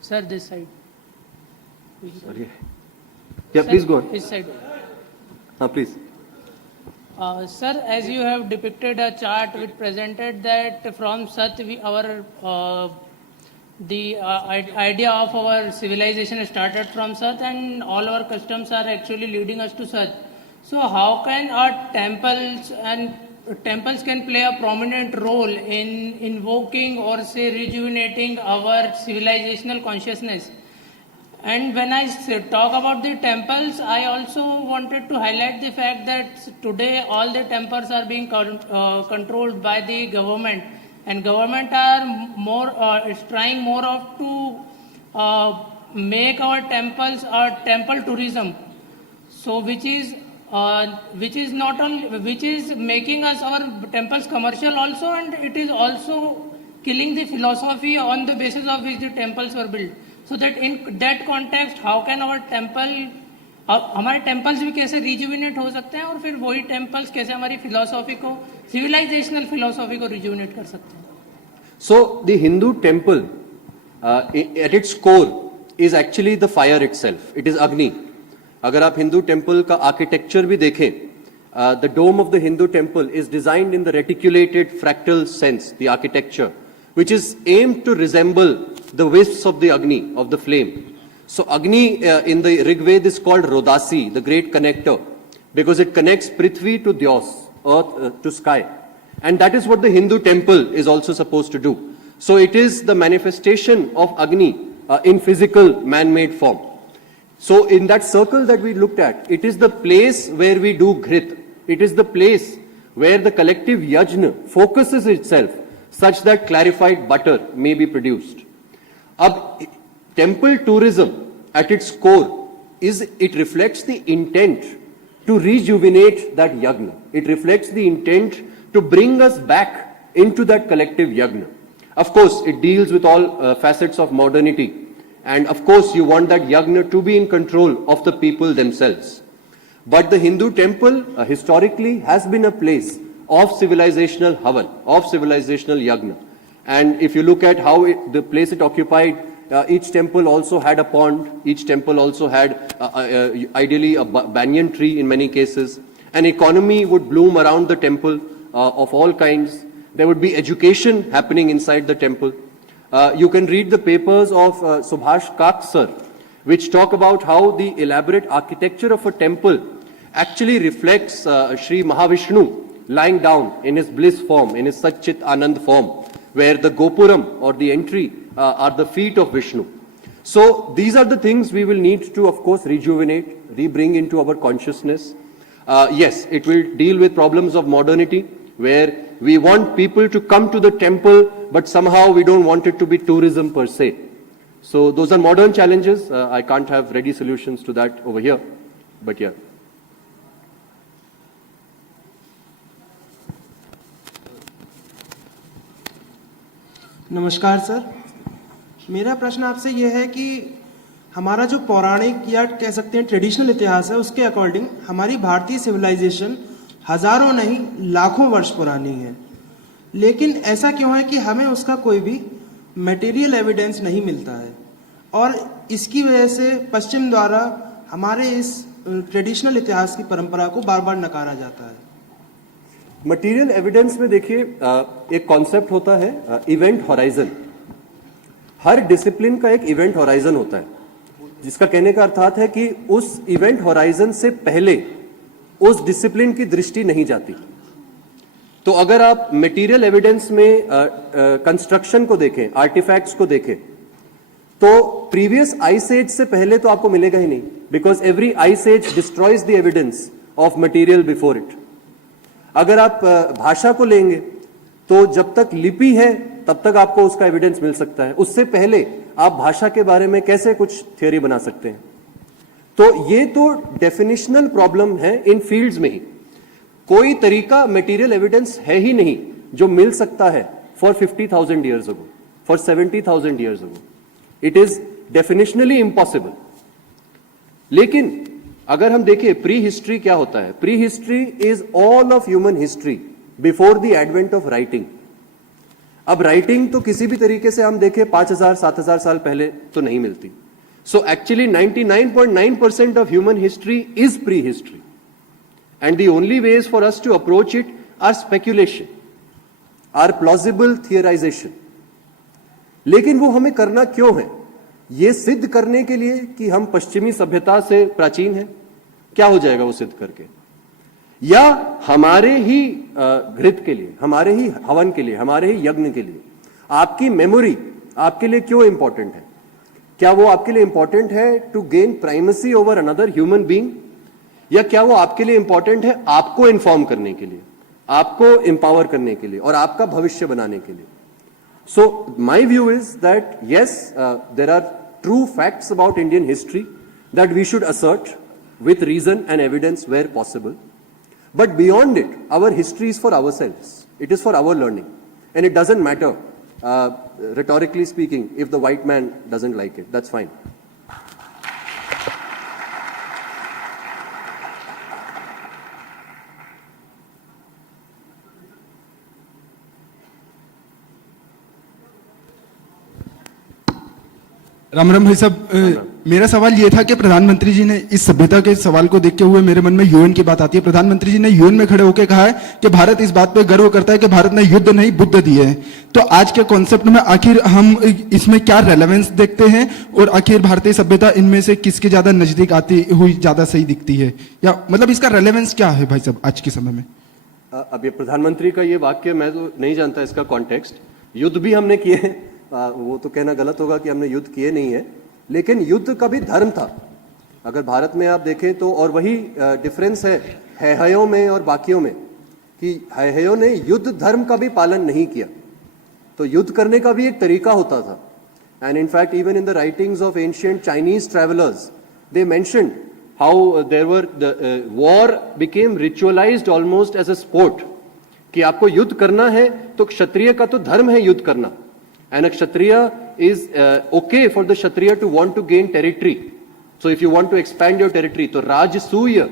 Sir, this side. Sorry. Yeah, please go on. This side. Please. Sir, as you have depicted a chart which presented that from Sat, the idea of our civilization started from Sat, and all our customs are actually leading us to Sat. So how can our temples can play a prominent role in invoking or say rejuvenating our civilizational consciousness? And when I talk about the temples, I also wanted to highlight the fact that today all the temples are being controlled by the government, and government are is trying more of to make our temples temple tourism. So which is making us our temples commercial also, and it is also killing the philosophy on the basis of which the temples were built. So that in that context, how can our हमारे temples भी कैसे rejuvenate हो सकते हैं, और फिर वही temples कैसे हमारी philosophy को, civilizational philosophy को rejuvenate कर सकते हैं? So the Hindu temple, at its core, is actually the fire itself. It is Agni. अगर आप हिंदू टेम्पल का आर्किटेक्चर भी देखें, The dome of the Hindu temple is designed in the reticulated fractal sense, the architecture, which is aimed to resemble the wisps of the Agni, of the flame. So Agni in the Rig Veda is called Rodasi, the great connector, because it connects Prithvi to Dyos, earth to sky. And that is what the Hindu temple is also supposed to do. So it is the manifestation of Agni in physical man-made form. So in that circle that we looked at, it is the place where we do Ghrit. It is the place where the collective yajna focuses itself such that clarified butter may be produced. Temple tourism at its core it reflects the intent to rejuvenate that yagna. It reflects the intent to bring us back into that collective yagna. Of course, it deals with all facets of modernity. And of course, you want that yagna to be in control of the people themselves. But the Hindu temple historically has been a place of civilizational havan, of civilizational yagna. And if you look at how the place it occupied, each temple also had a pond, each temple also had ideally a banyan tree in many cases. An economy would bloom around the temple of all kinds. There would be education happening inside the temple. You can read the papers of Subhash Kak sir, which talk about how the elaborate architecture of a temple actually reflects Shri Mahavishnu lying down in his bliss form, in his Satchit Anand form, where the Gopuram or the entry are the feet of Vishnu. So these are the things we will need to, of course, rejuvenate, re-bring into our consciousness. Yes, it will deal with problems of modernity, where we want people to come to the temple, but somehow we don't want it to be tourism per se. So those are modern challenges. I can't have ready solutions to that over here, but yeah. नमस्कार sir, मेरा प्रश्न आपसे यह है कि हमारा जो पौराणिक या कह सकते हैं ट्रेडिशनल इतिहास है, उसके अकॉर्डिंग हमारी भारतीय सिविलाइजेशन हजारों नहीं लाखों वर्ष पुरानी है, लेकिन ऐसा क्यों है कि हमें उसका कोई भी मटेरियल एविडेंस नहीं मिलता है और इसकी वजह से पश्चिम द्वारा हमारे इस ट्रेडिशनल इतिहास की परंपरा को बार बार नकारा जाता है। मटेरियल एविडेंस में देखिए एक कॉन्सेप्ट होता है इवेंट हॉराइजन। हर डिसिप्लिन का एक इवेंट हॉराइजन होता है, जिसका कहने का अर्थात है कि उस इवेंट हॉराइजन से पहले उस डिसिप्लिन की दृष्टि नहीं जाती। तो अगर आप मटेरियल एविडेंस में कंस्ट्रक्शन को देखें, आर्टिफैक्ट्स को देखें, तो प्रीवियस आइस एज से पहले तो आपको मिलेगा ही नहीं, because every ice age destroys the evidence of material before it. अगर आप भाषा को लेंगे तो जब तक लिपि है तब तक आपको उसका एविडेंस मिल सकता है, उससे पहले आप भाषा के बारे में कैसे कुछ थ्योरी बना सकते हैं। तो ये तो डेफिनेशनल प्रॉब्लम है इन फील्ड्स में ही। कोई तरीका मटेरियल एविडेंस है ही नहीं जो मिल सकता है for 50,000 years ago, for 70,000 years ago. It is definitionally impossible. लेकिन अगर हम देखें प्री हिस्ट्री क्या होता है, prehistory is all of human history before the advent of writing. अब राइटिंग तो किसी भी तरीके से हम देखें 5,000-7,000 साल पहले तो नहीं मिलती। So actually 99.9% of human history is prehistory, and the only ways for us to approach it are speculation, or plausible theorisation. लेकिन वो हमें करना क्यों है? ये सिद्ध करने के लिए कि हम पश्चिमी सभ्यता से प्राचीन हैं? क्या हो जाएगा वो सिद्ध करके? या हमारे ही घृत के लिए, हमारे ही हवन के लिए, हमारे ही यज्ञ के लिए आपकी मेमोरी आपके लिए क्यों इंपॉर्टेंट है? क्या वो आपके लिए इंपॉर्टेंट है to gain primacy over another human being, या क्या वो आपके लिए इंपॉर्टेंट है आपको इन्फॉर्म करने के लिए, आपको एम्पावर करने के लिए और आपका भविष्य बनाने के लिए? So my view is that yes, there are true facts about Indian history that we should assert with reason and evidence where possible. But beyond it, our history is for ourselves. It is for our learning. And it doesn't matter, rhetorically speaking, if the white man doesn't like it. That's fine. Ram Ram भाई साहब, मेरा सवाल ये था कि प्रधानमंत्री जी ने इस सभ्यता के सवाल को देखते हुए मेरे मन में यूएन की बात आती है। प्रधानमंत्री जी ने यूएन में खड़े होकर कहा है कि भारत इस बात पे गर्व करता है कि भारत ने युद्ध नहीं बुद्ध दिए हैं। तो आज के कॉन्सेप्ट में आखिर हम इसमें क्या रेलेवेंस देखते हैं और आखिर भारतीय सभ्यता इनमें से किसके ज्यादा नजदीक आती हुई ज्यादा सही दिखती है, या मतलब इसका रेलेवेंस क्या है भाई साहब आज के समय में? अब ये प्रधानमंत्री का ये वाक्य मैं तो नहीं जानता इसका कॉन्टेक्स्ट। युद्ध भी हमने किए हैं, वो तो कहना गलत होगा कि हमने युद्ध किए नहीं है, लेकिन युद्ध का भी धर्म था अगर भारत में आप देखें तो। और वही डिफरेंस है हैहयों में और बाकियों में कि हैहयों ने युद्ध धर्म का भी पालन नहीं किया। तो युद्ध करने का भी एक तरीका होता था। And in fact even in the writings of ancient Chinese travellers they mentioned how there were the war became ritualised almost as a sport, कि आपको युद्ध करना है तो क्षत्रिय का तो धर्म है युद्ध करना। And a Kshatriya is okay for the Kshatriya to want to gain territory. So if you want to expand your territory, तो Rajasuya,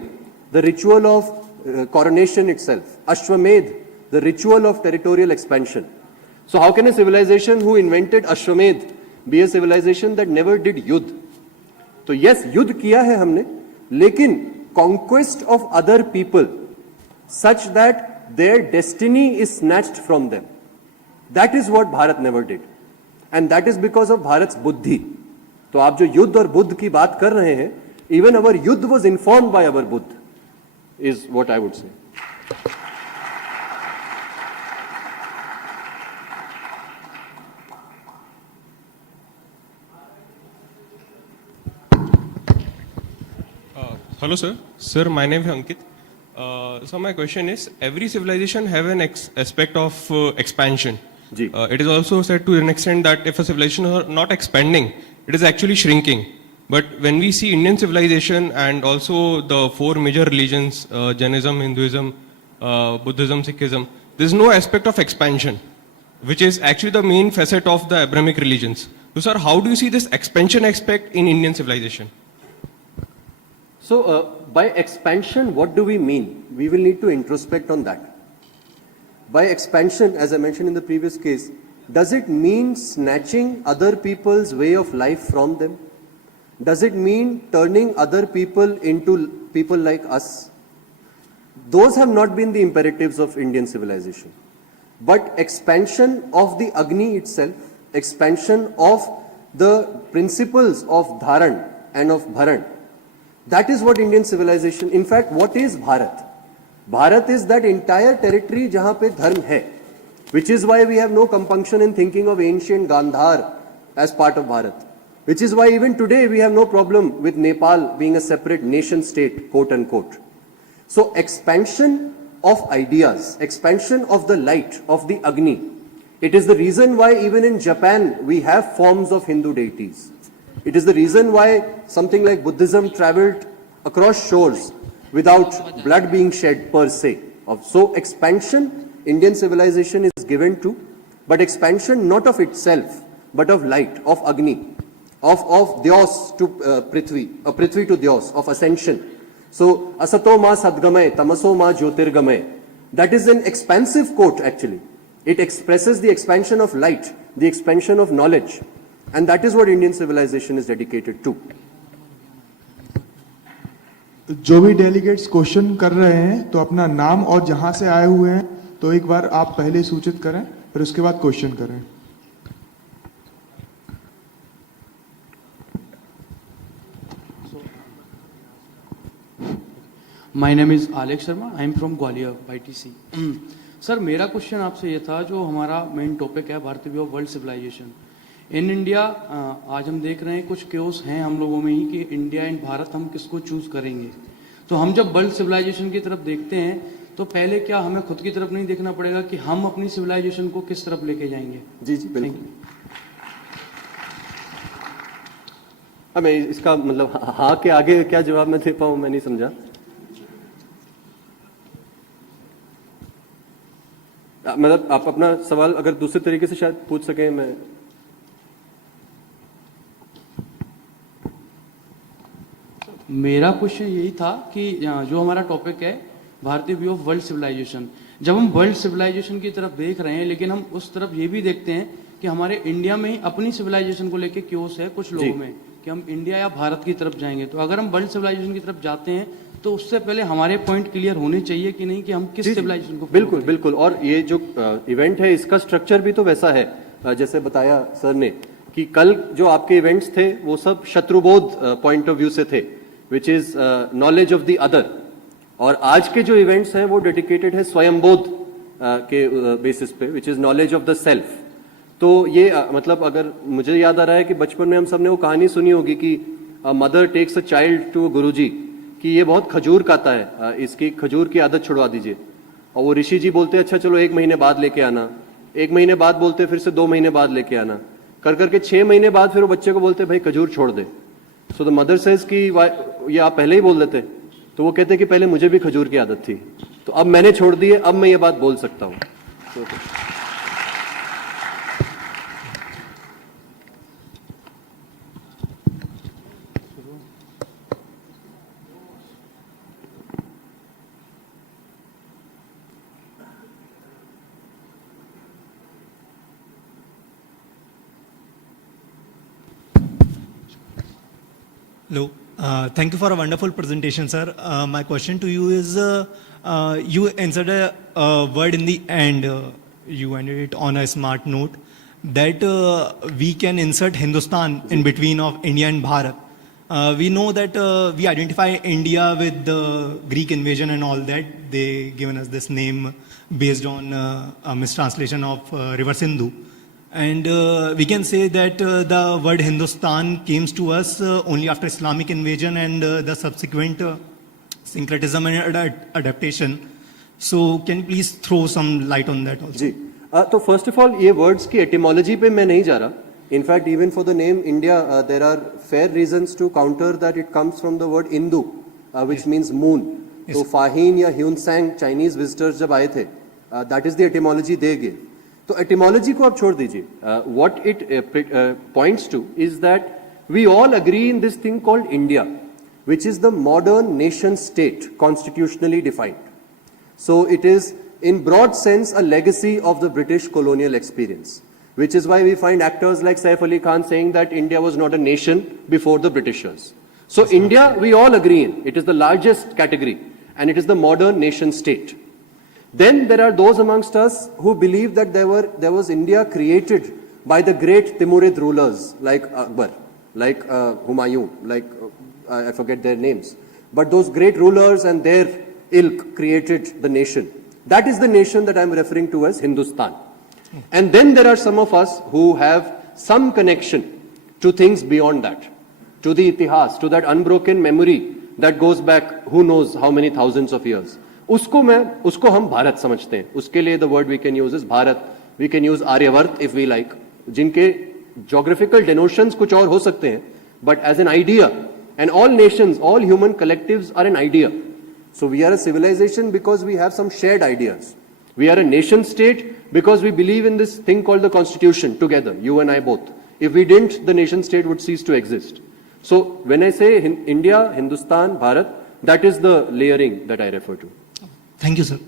the ritual of coronation itself, Ashwamedh, the ritual of territorial expansion. So how can a civilization who invented Ashwamedh be a civilization that never did युद्ध? तो yes, युद्ध किया है हमने, लेकिन conquest of other people such that their destiny is snatched from them. That is what Bharat never did. And that is because of Bharat's buddhi. तो आप जो युद्ध और बुद्ध की बात कर रहे हैं, even our युद्ध was informed by our Buddha, is what I would say. Hello sir. Sir, my name is Ankit. So my question is, every civilization have an aspect of expansion. It is also said to an extent that if a civilization is not expanding, it is actually shrinking. But when we see Indian civilization and also the four major religions, Jainism, Hinduism, Buddhism, Sikhism, there is no aspect of expansion, which is actually the main facet of the Abrahamic religions. So sir, how do you see this expansion aspect in Indian civilization? So by expansion, what do we mean? We will need to introspect on that. By expansion, as I mentioned in the previous case, does it mean snatching other people's way of life from them? Does it mean turning other people into people like us? Those have not been the imperatives of Indian civilization. But expansion of the Agni itself, expansion of the principles of Dharan and of Bharan, that is what Indian civilization, in fact, what is Bharat? Bharat is that entire territory jahan pe dharm hai, which is why we have no compunction in thinking of ancient Gandhar as part of Bharat, which is why even today we have no problem with Nepal being a separate nation state, quote unquote. So expansion of ideas, expansion of the light, of the Agni, it is the reason why even in Japan we have forms of Hindu deities. It is the reason why something like Buddhism traveled across shores without blood being shed per se. So expansion, Indian civilization is given to, but expansion not of itself, but of light, of Agni, of Dyos to Prithvi, Prithvi to Dyos, of ascension. So asato ma sadgamay, tamaso ma jyotirgamay. That is an expansive quote actually. It expresses the expansion of light, the expansion of knowledge. And that is what Indian civilization is dedicated to. जो भी delegates question कर रहे हैं तो अपना नाम और जहां से आए हुए हैं तो एक बार आप पहले सूचित करें, फिर उसके बाद क्वेश्चन करें. My name is Alekh Sharma, I am from Gwalior YTC. Sir मेरा क्वेश्चन आपसे ये था, जो हमारा मेन टॉपिक है Bharatiya view of world civilisation in India. आज हम देख रहे हैं कुछ क्योस हैं हम लोगों में ही कि इंडिया एंड भारत हम किसको चूज करेंगे. तो हम जब वर्ल्ड सिविलाइजेशन की तरफ देखते हैं तो पहले क्या हमें खुद की तरफ नहीं देखना पड़ेगा कि हम अपनी सिविलाइजेशन को किस तरफ लेके जाएंगे? जी जी बिल्कुल. मैं इसका मतलब हाँ के आगे क्या जवाब मैं दे पाऊं, मैं नहीं समझा. मतलब आप अपना सवाल अगर दूसरे तरीके से शायद पूछ सकें. मैं मेरा क्वेश्चन यही था कि जो हमारा टॉपिक है Bharatiya view of world civilisation, जब हम वर्ल्ड सिविलाइजेशन की तरफ देख रहे हैं लेकिन हम उस तरफ ये भी देखते हैं कि हमारे इंडिया में ही अपनी सिविलाइजेशन को लेके क्योस है कुछ लोगों में कि हम इंडिया या भारत की तरफ जाएंगे, तो अगर हम वर्ल्ड सिविलाइजेशन की तरफ जाते हैं तो उससे पहले हमारे पॉइंट क्लियर होने चाहिए कि नहीं, कि हम किस सिविलाइजेशन को। बिल्कुल बिल्कुल। और ये जो इवेंट है इसका स्ट्रक्चर भी तो वैसा है, जैसे बताया सर ने कि कल जो आपके इवेंट्स थे वो सब शत्रुबोध पॉइंट ऑफ व्यू से थे, which is knowledge of the other, और आज के जो इवेंट्स हैं वो डेडिकेटेड है स्वयंबोध के बेसिस पे, which is knowledge of the self. तो ये मतलब अगर मुझे याद आ रहा है कि बचपन में हम सब ने वो कहानी सुनी होगी कि mother takes a child to Guruji कि ये बहुत खजूर खाता है, इसकी खजूर की आदत छुड़वा दीजिए। और वो ऋषि जी बोलते अच्छा चलो 1 महीने बाद लेके आना, 1 महीने बाद बोलते फिर से 2 महीने बाद लेके आना, कर करके 6 महीने बाद फिर वो बच्चे को बोलते भाई खजूर छोड़ दे। सो द मदर सेज कि ये आप पहले ही बोल देते, तो वो कहते कि पहले मुझे भी खजूर की आदत थी, तो अब मैंने छोड़ दी है, अब मैं ये बात बोल सकता हूँ। Hello. Thank you for a wonderful presentation, sir. My question to you is, you answered a word in the end. You ended it on a smart note that we can insert Hindustan in between of India and Bharat. We know that we identify India with the Greek invasion and all that. They given us this name based on a mistranslation of River Sindhu. And we can say that the word Hindustan came to us only after Islamic invasion and the subsequent syncretism and adaptation. So can you please throw some light on that also? जी, तो first of all ये words की etymology पे मैं नहीं जा रहा. In fact even for the name India there are fair reasons to counter that it comes from the word Indu which means moon. तो फाहिन या ह्यूनसैंग चाइनीज विजिटर्स जब आए थे, that is the etymology they give. तो etymology को आप छोड़ दीजिए. What it points to is that we all agree in this thing called India, which is the modern nation state constitutionally defined. So it is in broad sense a legacy of the British colonial experience, which is why we find actors like Saif Ali Khan saying that India was not a nation before the Britishers. So India, we all agree in, it is the largest category and it is the modern nation state. Then there are those amongst us who believe that there was India created by the great Timurid rulers like Akbar, like Humayun, like I forget their names, but those great rulers and their ilk created the nation. That is the nation that I am referring to as Hindustan. And then there are some of us who have some connection to things beyond that, to the itihas, to that unbroken memory that goes back who knows how many thousands of years. उसको हम भारत समझते हैं. उसके लिए the word we can use is Bharat. We can use Aryavart if we like, जिनके geographical denotions कुछ और हो सकते हैं, but as an idea. And all nations, all human collectives are an idea. So we are a civilization because we have some shared ideas. We are a nation state because we believe in this thing called the Constitution together, you and I both. If we didn't, the nation state would cease to exist. So when I say India, Hindustan, Bharat, that is the layering that I refer to. Thank you, sir.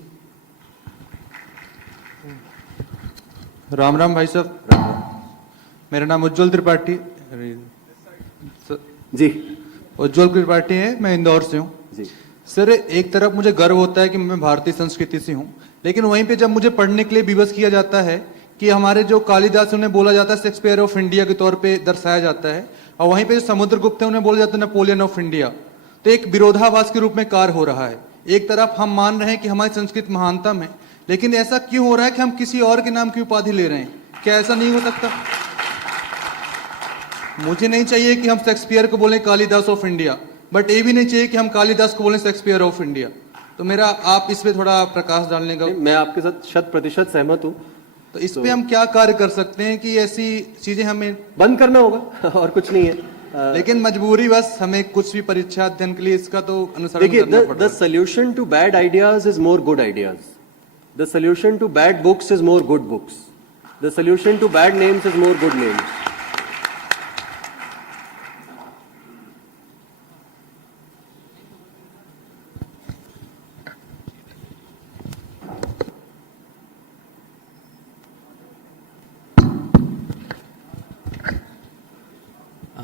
Ram Ram भाई साहब, मेरा नाम उज्जवल त्रिपाठी जी. उज्जवल त्रिपाठी है, मैं इंदौर से हूँ. Sir, एक तरफ मुझे गर्व होता है कि मैं भारतीय संस्कृति से हूँ, लेकिन वहीं पे जब मुझे पढ़ने के लिए विवश किया जाता है कि हमारे जो कालिदास उन्हें बोला जाता है शेक्सपियर ऑफ इंडिया के तौर पे दर्शाया जाता है, और वहीं पे जो समुद्रगुप्त है उन्हें बोला जाता है नेपोलियन ऑफ इंडिया, तो एक विरोधाभास के रूप में कार्य हो रहा है. एक तरफ हम मान रहे हैं कि हमारी संस्कृत महानतम है, लेकिन ऐसा क्यों हो रहा है कि हम किसी और के नाम की उपाधि ले रहे हैं? क्या ऐसा नहीं हो सकता? मुझे नहीं चाहिए कि हम शेक्सपियर को बोलें कालिदास ऑफ इंडिया, बट ये भी नहीं चाहिए कि हम कालिदास को बोलें शेक्सपियर ऑफ इंडिया. तो मेरा आप इस पे थोड़ा प्रकाश डालने का. मैं आपके साथ 100% सहमत हूँ. तो इस पे हम क्या कार्य कर सकते हैं कि ऐसी चीजें हमें बंद करना होगा और कुछ नहीं है. लेकिन मजबूरी बस, हमें कुछ भी परीक्षा अध्ययन के लिए इसका तो अनुसरण देखिए, करना पड़ता है. The solution to bad ideas is more good ideas. The solution to bad books is more good books. The solution to bad names is more good names.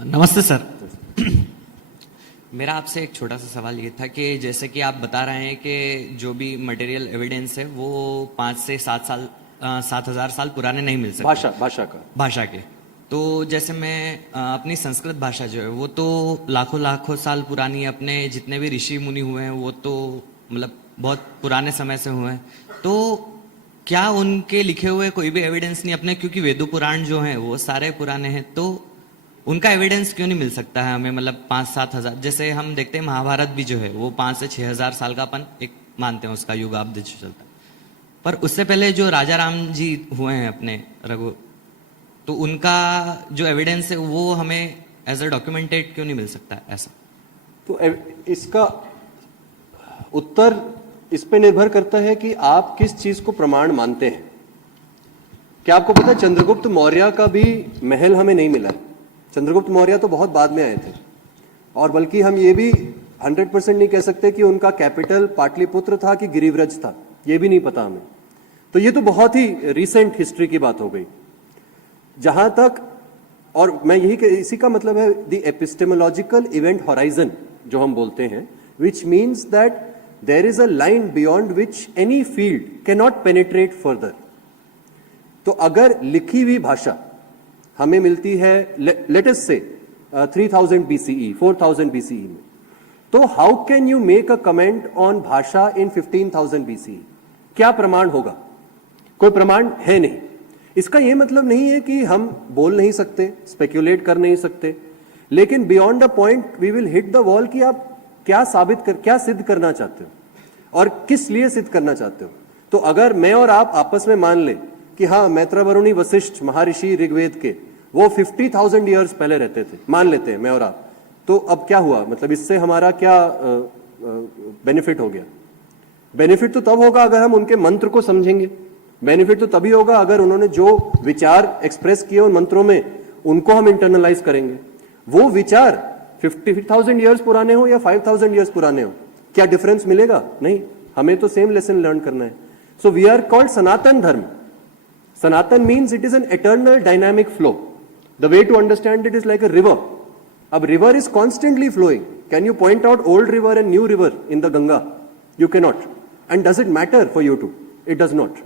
नमस्ते सर. मेरा आपसे एक छोटा सा सवाल ये था कि जैसे कि आप बता रहे हैं कि जो भी मटेरियल एविडेंस है वो 5 से 7,000 साल पुराने नहीं मिल सकते भाषा के। तो जैसे मैं अपनी संस्कृत भाषा जो है वो तो लाखों साल पुरानी है, अपने जितने भी ऋषि मुनि हुए हैं वो तो मतलब बहुत पुराने समय से हुए हैं, तो क्या उनके लिखे हुए कोई भी एविडेंस नहीं अपने, क्योंकि वेदो पुराण जो हैं वो सारे पुराने हैं, तो उनका एविडेंस क्यों नहीं मिल सकता है हमें, मतलब 5-7 हजार, जैसे हम देखते हैं महाभारत भी जो है वो 5 से 6 हजार साल का अपन एक मानते हैं उसका युगाब्द जो चलता है, पर उससे पहले जो राजा राम जी हुए हैं अपने रघु, तो उनका जो एविडेंस है वो हमें एज अ डॉक्यूमेंटेड क्यों नहीं मिल सकता ऐसा? तो इसका उत्तर इस पे निर्भर करता है कि आप किस चीज को प्रमाण मानते हैं। क्या आपको पता है चंद्रगुप्त मौर्य का भी महल हमें नहीं मिला है? चंद्रगुप्त मौर्य तो बहुत बाद में आए थे, और बल्कि हम ये भी 100% नहीं कह सकते कि उनका कैपिटल पाटलिपुत्र था कि गिरिव्रज था, ये भी नहीं पता हमें। तो ये तो बहुत ही रिसेंट हिस्ट्री की बात हो गई। जहां तक, और मैं इसी का मतलब है द एपिस्टेमोलॉजिकल इवेंट हॉराइजन जो हम बोलते हैं, which means that there is a line beyond which any field can not penetrate further. तो अगर लिखी हुई भाषा हमें मिलती है लेट अस से 3000 BCE 4000 BCE में, तो how can you make a comment on भाषा इन 15,000 BCE? क्या प्रमाण होगा? कोई प्रमाण है नहीं। इसका यह मतलब नहीं है कि हम बोल नहीं सकते, स्पेक्युलेट कर नहीं सकते, लेकिन beyond a point we will hit the wall कि आप क्या क्या सिद्ध करना चाहते हो और किस लिए सिद्ध करना चाहते हो। तो अगर मैं और आप आपस में मान लें कि हाँ मैत्रा वरुणी वशिष्ठ महर्षि ऋग्वेद के वो 50,000 ईयर्स पहले रहते थे, मान लेते हैं मैं और आप, तो अब क्या हुआ, मतलब इससे हमारा क्या बेनिफिट हो गया? बेनिफिट तो तब होगा अगर हम उनके मंत्र को समझेंगे, बेनिफिट तो तभी होगा अगर उन्होंने जो विचार एक्सप्रेस किए उन मंत्रों में उनको हम इंटरनलाइज करेंगे। वो विचार 50,000 ईयर्स पुराने हो या 5,000 ईयर्स पुराने हो, क्या डिफरेंस मिलेगा? नहीं, हमें तो सेम लेसन लर्न करना है। So we are called Sanatan Dharma. Sanatan means it is an eternal dynamic flow. The way to understand it is like a river. अब river is constantly flowing. Can you point out old river and new river in the Ganga? You can not. And does it matter for you too? It does not.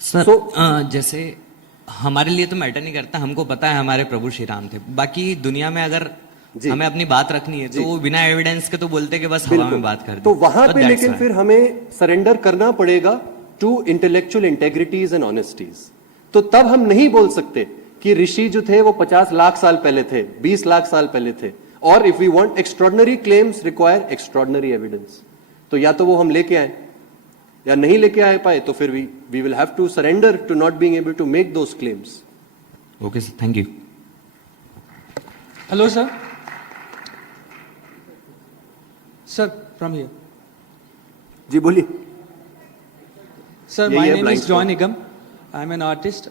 Sir जैसे हमारे लिए तो matter नहीं करता, हमको पता है हमारे प्रभु श्री राम थे, बाकी दुनिया में अगर हमें अपनी बात रखनी है तो बिना एविडेंस के तो बोलते कि बस हवा में बात कर दी। तो वहां पे लेकिन फिर हमें सरेंडर करना पड़ेगा टू इंटेलेक्चुअल इंटेग्रिटीज एंड ऑनेस्टीज। तो तब हम नहीं बोल सकते कि ऋषि जो थे वो 50 लाख साल पहले थे, 20 लाख साल पहले थे, और if we want extraordinary claims require extraordinary evidence. तो या तो वो हम लेके आए या नहीं लेके आए पाए, तो फिर we will have to surrender to not being able to make those claims. Okay sir, thank you. Hello sir. Sir from here. जी बोलिए सर। My name is John Nigam, I am an artist.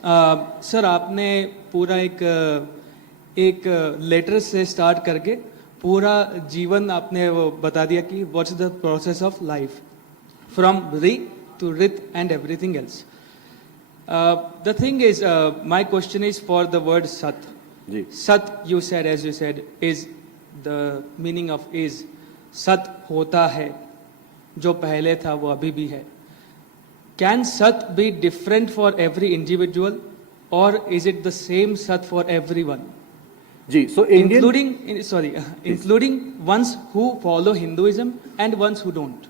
Sir आपने पूरा एक letter से start करके पूरा जीवन आपने वो बता दिया कि what's the process of life from री टू रिथ and everything else. The thing is my question is for the word sat. Sat you said, as you said, is the meaning of is. सत होता है, जो पहले था वो अभी भी है। कैन सत be different for every individual और इज इट द सेम सत फॉर एवरीवन? जी, so including ones who follow Hinduism and ones who don't.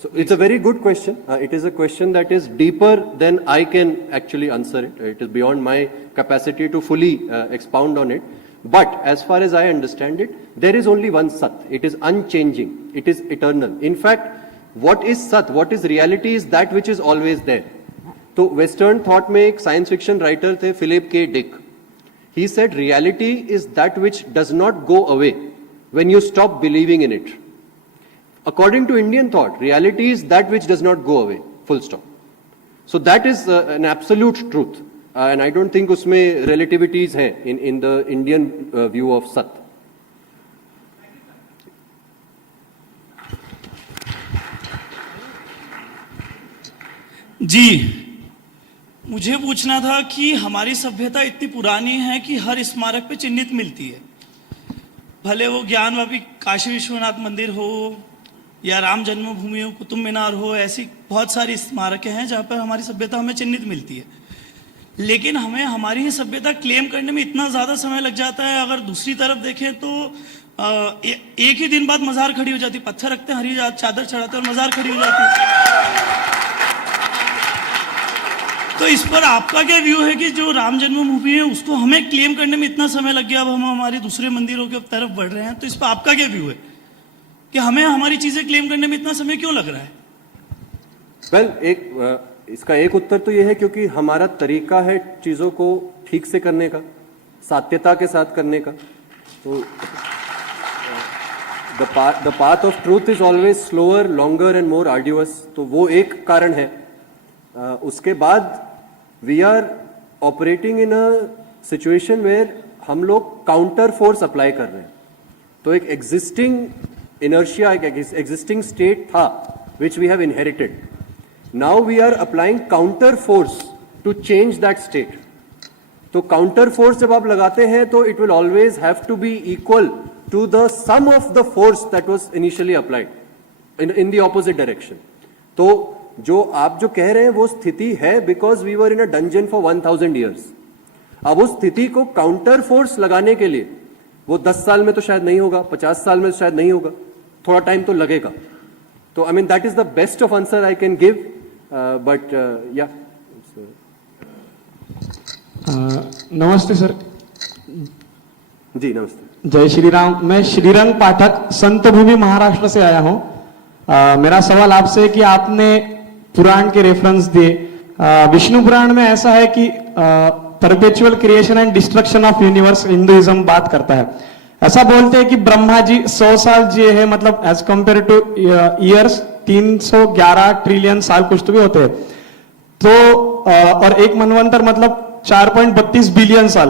So it's a very good question. It is a question that is deeper than I can actually answer it. It is beyond my capacity to fully expound on it. But as far as I understand it, there is only one Sat. It is unchanging. It is eternal. In fact, what is Sat? What is reality? Is that which is always there. तो Western thought में एक science fiction writer थे Philip K. Dick. He said reality is that which does not go away when you stop believing in it. According to Indian thought, reality is that which does not go away, full stop. So that is an absolute truth. And I don't think usme relativities hai in the Indian view of Sat. जी, मुझे पूछना था कि हमारी सभ्यता इतनी पुरानी है कि हर स्मारक पे चिन्हित मिलती है, भले वो ज्ञानवापी काशी विश्वनाथ मंदिर हो या राम जन्मभूमि हो, कुतुब मीनार हो, ऐसी बहुत सारी स्मारकें हैं जहाँ पर हमारी सभ्यता हमें चिन्हित मिलती है, लेकिन हमें हमारी ही सभ्यता क्लेम करने में इतना ज़्यादा समय लग जाता है। अगर दूसरी तरफ देखें तो एक ही दिन बाद मज़ार खड़ी हो जाती, पत्थर रखते हैं, हरी चादर चढ़ाते हैं और मज़ार खड़ी हो जाती। तो इस पर आपका क्या व्यू है कि जो राम जन्मभूमि है उसको हमें क्लेम करने में इतना समय लग गया, अब हम हमारे दूसरे मंदिरों की तरफ बढ़ रहे हैं, तो इस पर आपका क्या व्यू है कि हमें हमारी चीजें क्लेम करने में इतना समय क्यों लग रहा है? इसका एक उत्तर तो यह है क्योंकि हमारा तरीका है चीजों को ठीक से करने का, सात्यता के साथ करने का। तो the path of truth is always slower, longer and more arduous, तो वो एक कारण है। उसके बाद we are operating in a situation where हम लोग काउंटर फोर्स अप्लाई कर रहे हैं। तो एक एग्जिस्टिंग इनर्शिया, एक एग्जिस्टिंग स्टेट था which we have inherited. Now we are applying counter force to change that state. तो counter force जब आप लगाते हैं तो it will always have to be equal to the sum of the force that was initially applied in the opposite direction. तो जो आप जो कह रहे हैं वो स्थिति है because we were in a dungeon for 1000 years. अब उस स्थिति को counter force लगाने के लिए वो 10 साल में तो शायद नहीं होगा, 50 साल में तो शायद नहीं होगा, थोड़ा टाइम तो लगेगा। तो I mean that is the best of answer I can give. But yeah. नमस्ते सर। जी नमस्ते। जय श्री राम। मैं श्रीरंग पाठक संत भूमि महाराष्ट्र से आया हूँ। मेरा सवाल आपसे है कि आपने पुराण के रेफरेंस दिए। विष्णु पुराण में ऐसा है कि perpetual creation and destruction of universe Hinduism बात करता है। ऐसा बोलते हैं कि ब्रह्मा जी 100 साल जिए हैं, मतलब as compared to years 311 trillion साल कुछ तो भी होते हैं। तो और एक मनवंतर मतलब 4.32 बिलियन साल।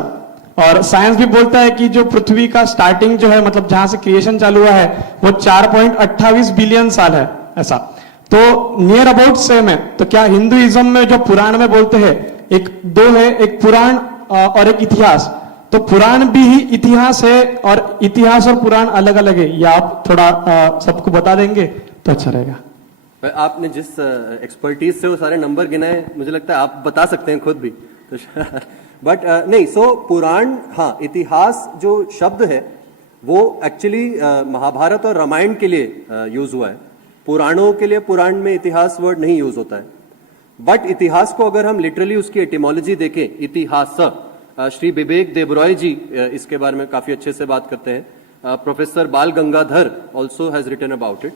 और साइंस भी बोलता है कि जो पृथ्वी का स्टार्टिंग जो है, मतलब जहां से क्रिएशन चालू हुआ है, वो 4.28 बिलियन साल है। ऐसा तो नियर अबाउट सेम है। तो क्या हिंदुइज्म में जो पुराण में बोलते हैं, एक दो है, एक पुराण और एक इतिहास, तो पुराण भी ही इतिहास है और इतिहास और पुराण अलग अलग है? या आप थोड़ा सबको बता देंगे तो अच्छा रहेगा। आपने जिस एक्सपर्टीज से वो सारे नंबर गिनाए, मुझे लगता है आप बता सकते हैं खुद भी, तो बट नहीं। सो पुराण, हाँ, इतिहास जो शब्द है वो एक्चुअली महाभारत और रामायण के लिए यूज हुआ है। पुराणों के लिए पुराण में इतिहास वर्ड नहीं यूज होता है। बट इतिहास को अगर हम लिटरली उसकी एटिमोलॉजी देखें, इतिहास, श्री विवेक देबरॉय जी इसके बारे में काफी अच्छे से बात करते हैं। Professor Bal Gangadhar also has written about it.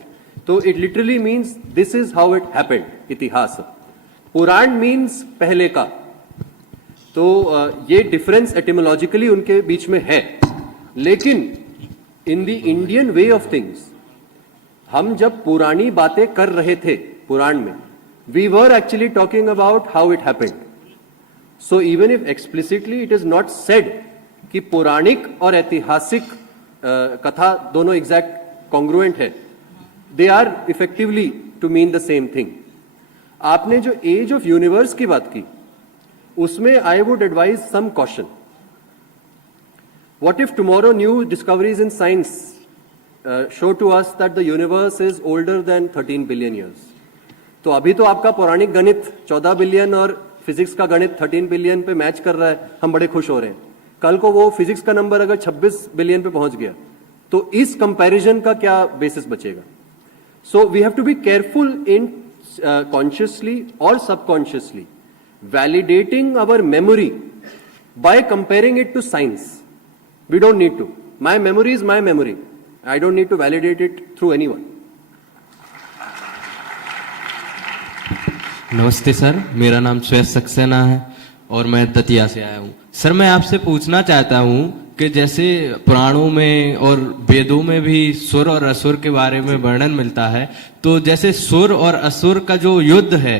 तो it literally means this is how it happened. Itihasa, purana means पहले का। तो ये डिफरेंस एटिमोलॉजिकली उनके बीच में है। लेकिन in the Indian way of things, हम जब पुरानी बातें कर रहे थे पुराण में, we were actually talking about how it happened. So even if explicitly it is not said कि पौराणिक और ऐतिहासिक कथा दोनों एग्जैक्ट कॉन्ग्रुएंट है, they are effectively to mean the same thing. आपने जो एज ऑफ यूनिवर्स की बात की, उसमें I would advise some caution. What if tomorrow new discoveries in science show to us that the universe is older than 13 billion years? तो अभी तो आपका पौराणिक गणित 14 बिलियन और फिजिक्स का गणित 13 बिलियन पे मैच कर रहा है, हम बड़े खुश हो रहे हैं। कल को वो फिजिक्स का नंबर अगर 26 बिलियन पे पहुंच गया तो इस कंपैरिजन का क्या बेसिस बचेगा? So we have to be careful in consciously और subconsciously validating our memory by comparing it to science. We don't need to. My memory is my memory. I don't need to validate it through anyone. नमस्ते sir, मेरा नाम श्वेत सक्सेना है और मैं दतिया से आया हूँ। सर, मैं आपसे पूछना चाहता हूँ कि जैसे पुराणों में और वेदों में भी सुर और असुर के बारे में वर्णन मिलता है, तो जैसे सुर और असुर का जो युद्ध है,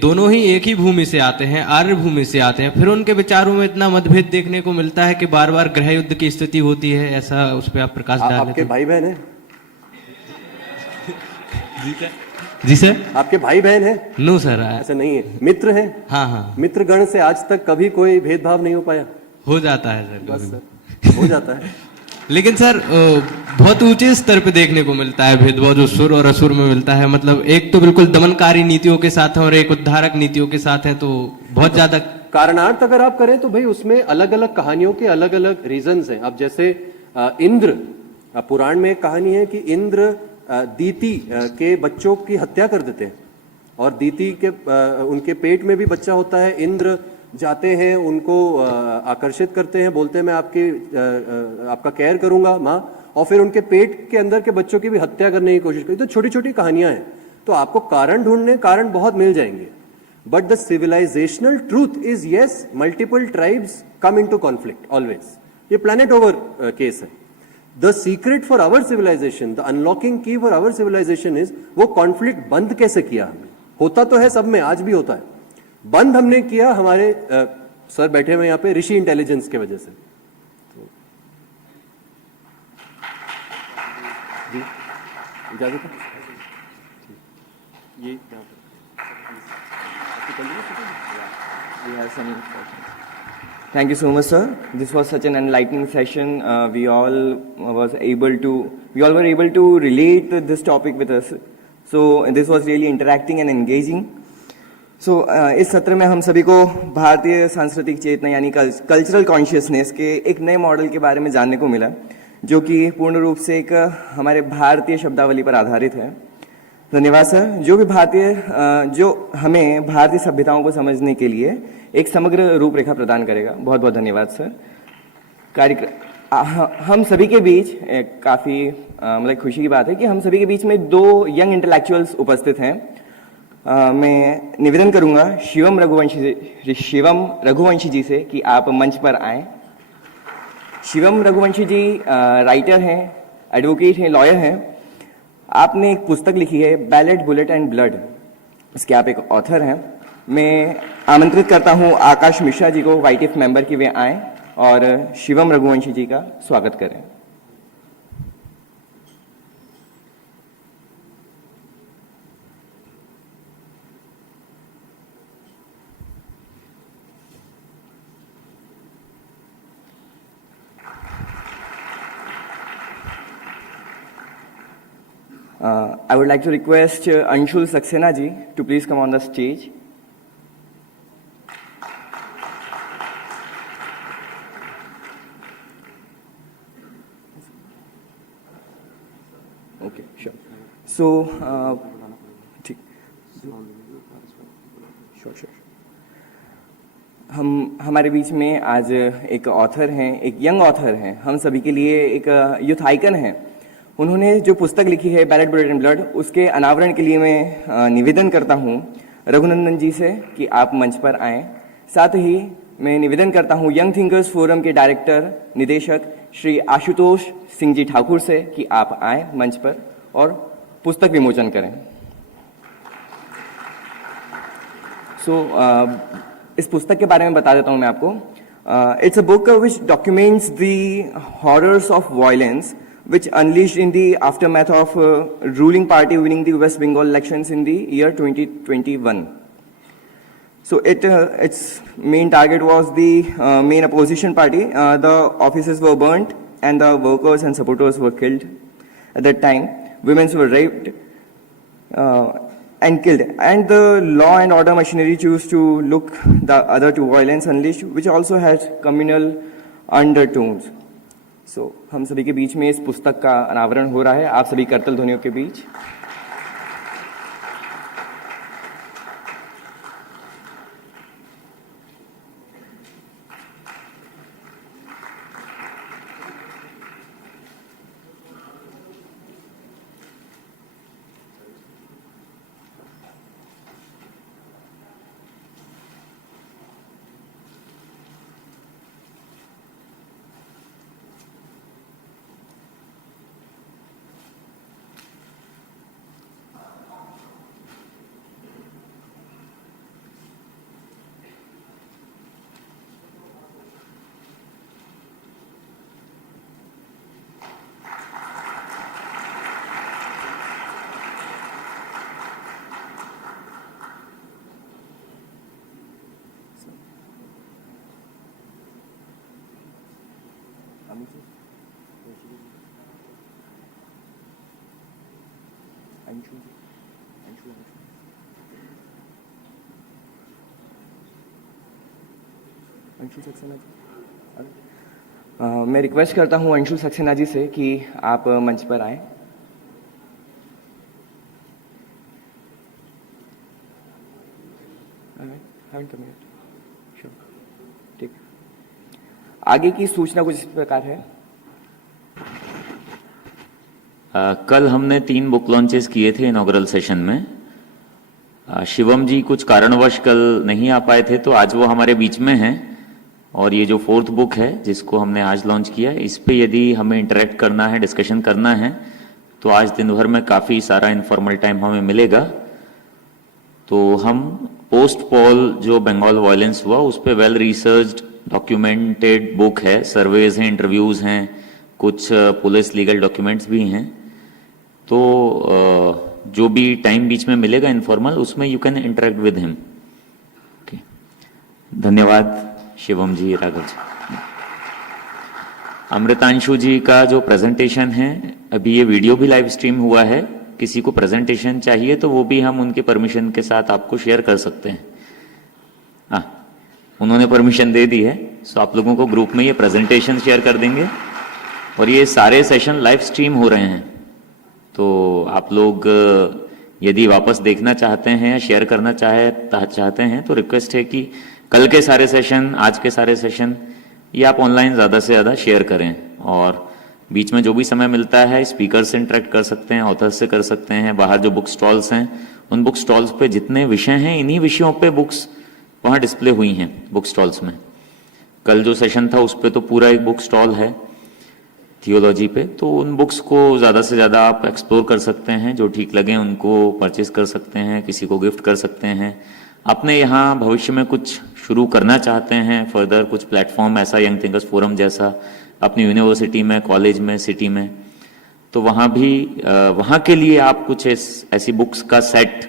दोनों ही एक ही भूमि से आते हैं, आर्य भूमि से आते हैं, फिर उनके विचारों में इतना मतभेद देखने को मिलता है कि बार बार ग्रह युद्ध की स्थिति होती है। ऐसा उस पर आप प्रकाश डालें। आपके भाई बहन है? जी सर। आपके भाई बहन है? No sir. ऐसा नहीं है। मित्र है? हाँ हाँ। मित्र गण से आज तक कभी कोई भेदभाव नहीं हो पाया? हो जाता है सर। बस सर, हो जाता है। लेकिन सर बहुत ऊंचे स्तर पे देखने को मिलता है भेदभाव जो सुर और असुर में मिलता है। मतलब एक तो बिल्कुल दमनकारी नीतियों के साथ है और एक उद्धारक नीतियों के साथ है, तो बहुत ज्यादा कारणार्थ अगर आप करें तो भाई उसमें अलग अलग कहानियों के अलग अलग रीजंस हैं। अब जैसे इंद्र, पुराण में एक कहानी है कि इंद्र दीति के बच्चों की हत्या कर देते हैं और दीति के उनके पेट में भी बच्चा होता है। इंद्र जाते हैं, उनको आकर्षित करते हैं, बोलते हैं मैं आपका केयर करूंगा माँ, और फिर उनके पेट के अंदर के बच्चों की भी हत्या करने की कोशिश करी। तो छोटी छोटी कहानियां हैं, तो आपको कारण ढूंढने कारण बहुत मिल जाएंगे। But the civilisational truth is yes, multiple tribes come into conflict always. ये प्लैनेट ओवर केस है। The secret for our civilisation, the unlocking key for our civilisation is वो कॉन्फ्लिक्ट बंद कैसे किया हमने। होता तो है सब में, आज भी होता है, बंद हमने किया हमारे सर बैठे हुए यहाँ पे ऋषि इंटेलिजेंस के वजह से। तो जी इजाजत है ये यहाँ पे Thank you so much, sir. This was such an enlightening session. We all were able to relate this topic with us. So this was really interacting and engaging. So इस सत्र में हम सभी को भारतीय सांस्कृतिक चेतना यानी कल्चरल कॉन्शियसनेस के एक नए मॉडल के बारे में जानने को मिला, जो कि पूर्ण रूप से एक हमारे भारतीय शब्दावली पर आधारित है। धन्यवाद सर। जो हमें भारतीय सभ्यताओं को समझने के लिए एक समग्र रूपरेखा प्रदान करेगा। बहुत बहुत धन्यवाद सर। हम सभी के बीच काफ़ी मतलब खुशी की बात है कि हम सभी के बीच में दो यंग इंटेलेक्चुअल्स उपस्थित हैं। मैं निवेदन करूंगा शिवम रघुवंशी जी से कि आप मंच पर आएं। शिवम रघुवंशी जी राइटर हैं, एडवोकेट हैं, लॉयर हैं। आपने एक पुस्तक लिखी है बैलेट बुलेट एंड ब्लड, इसके आप एक ऑथर हैं। मैं आमंत्रित करता हूं आकाश मिश्रा जी को YTF मेंबर की वे आएं और शिवम रघुवंशी जी का स्वागत करें। I would like to request Anshul Saxena ji to please come on the stage. Okay, sure. So, sure. हमारे बीच में आज एक ऑथर हैं, एक यंग ऑथर हैं, हम सभी के लिए एक यूथ आइकन हैं। उन्होंने जो पुस्तक लिखी है बैलेट बुलेट एंड ब्लड, उसके अनावरण के लिए मैं निवेदन करता हूं रघुनंदन जी से कि आप मंच पर आएं। साथ ही मैं निवेदन करता हूं यंग थिंकर्स फोरम के डायरेक्टर निदेशक श्री आशुतोष सिंह जी ठाकुर से कि आप आएं मंच पर और पुस्तक विमोचन करें। इस पुस्तक के बारे में बता देता हूं मैं आपको। It's a book which documents the horrors of violence which unleashed in the aftermath of ruling party winning the West Bengal elections in the year 2021. So its main target was the main opposition party. The offices were burnt and the workers and supporters were killed. At that time, women were raped and killed. And the law and order machinery chose to look the other to violence unleashed, which also had communal undertones. हम सभी के बीच में इस पुस्तक का अनावरण हो रहा है, आप सभी करतल ध्वनियों के बीच। मैं रिक्वेस्ट करता हूं अंशुल सक्सेना जी से कि आप मंच पर आए। ठीक, आगे की सूचना कुछ इस प्रकार है। कल हमने 3 बुक लॉन्चेस किए थे इनॉग्रल सेशन में। शिवम जी कुछ कारणवश कल नहीं आ पाए थे, तो आज वो हमारे बीच में हैं। और ये जो 4th बुक है जिसको हमने आज लॉन्च किया, इस पे यदि हमें इंटरेक्ट करना है, डिस्कशन करना है, तो आज दिन भर में काफ़ी सारा इनफॉर्मल टाइम हमें मिलेगा। तो हम पोस्ट पोल जो बंगाल वायलेंस हुआ उस पे वेल रिसर्च्ड डॉक्यूमेंटेड बुक है, सर्वेज हैं, इंटरव्यूज हैं, कुछ पुलिस लीगल डॉक्यूमेंट्स भी हैं। तो जो भी टाइम बीच में मिलेगा इनफॉर्मल, उसमें you can interact with him. धन्यवाद शिवम जी, राघव जी। अमृतांशु जी का जो प्रेजेंटेशन है, अभी ये वीडियो भी लाइव स्ट्रीम हुआ है। किसी को प्रेजेंटेशन चाहिए तो वो भी हम उनके परमिशन के साथ आपको शेयर कर सकते हैं। हाँ, उन्होंने परमिशन दे दी है, सो आप लोगों को ग्रुप में ये प्रेजेंटेशन शेयर कर देंगे। और ये सारे सेशन लाइव स्ट्रीम हो रहे हैं, तो आप लोग यदि वापस देखना चाहते हैं या शेयर करना चाहते हैं तो रिक्वेस्ट है कि कल के सारे सेशन, आज के सारे सेशन, ये आप ऑनलाइन ज़्यादा से ज़्यादा शेयर करें। और बीच में जो भी समय मिलता है स्पीकर से इंटरेक्ट कर सकते हैं, ऑथर से कर सकते हैं। बाहर जो बुक स्टॉल्स हैं, उन बुक स्टॉल्स पे जितने विषय हैं, इन्हीं विषयों पे बुक्स वहाँ डिस्प्ले हुई हैं बुक स्टॉल्स में। कल जो सेशन था उस पर तो पूरा एक बुक स्टॉल है थियोलॉजी पे, तो उन बुक्स को ज़्यादा से ज़्यादा आप एक्सप्लोर कर सकते हैं। जो ठीक लगे उनको परचेज कर सकते हैं, किसी को गिफ्ट कर सकते हैं। अपने यहाँ भविष्य में कुछ शुरू करना चाहते हैं फर्दर, कुछ प्लेटफॉर्म ऐसा यंग थिंकर्स फोरम जैसा अपनी यूनिवर्सिटी में, कॉलेज में, सिटी में, तो वहाँ भी वहाँ के लिए आप कुछ ऐसी बुक्स का सेट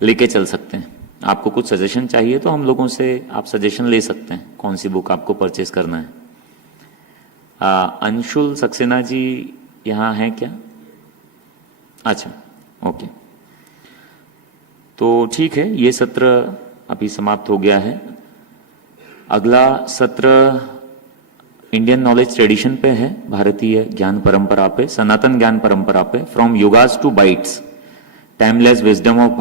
लेके चल सकते हैं। आपको कुछ सजेशन चाहिए तो हम लोगों से आप सजेशन ले सकते हैं कौन सी बुक आपको परचेज करना है। अंशुल सक्सेना जी यहाँ हैं क्या? अच्छा, ओके, तो ठीक है, ये सत्र अभी समाप्त हो गया है। अगला सत्र इंडियन नॉलेज ट्रेडिशन पे है, भारतीय ज्ञान परंपरा पे, सनातन ज्ञान परंपरा पे, from yugas to bytes, timeless wisdom of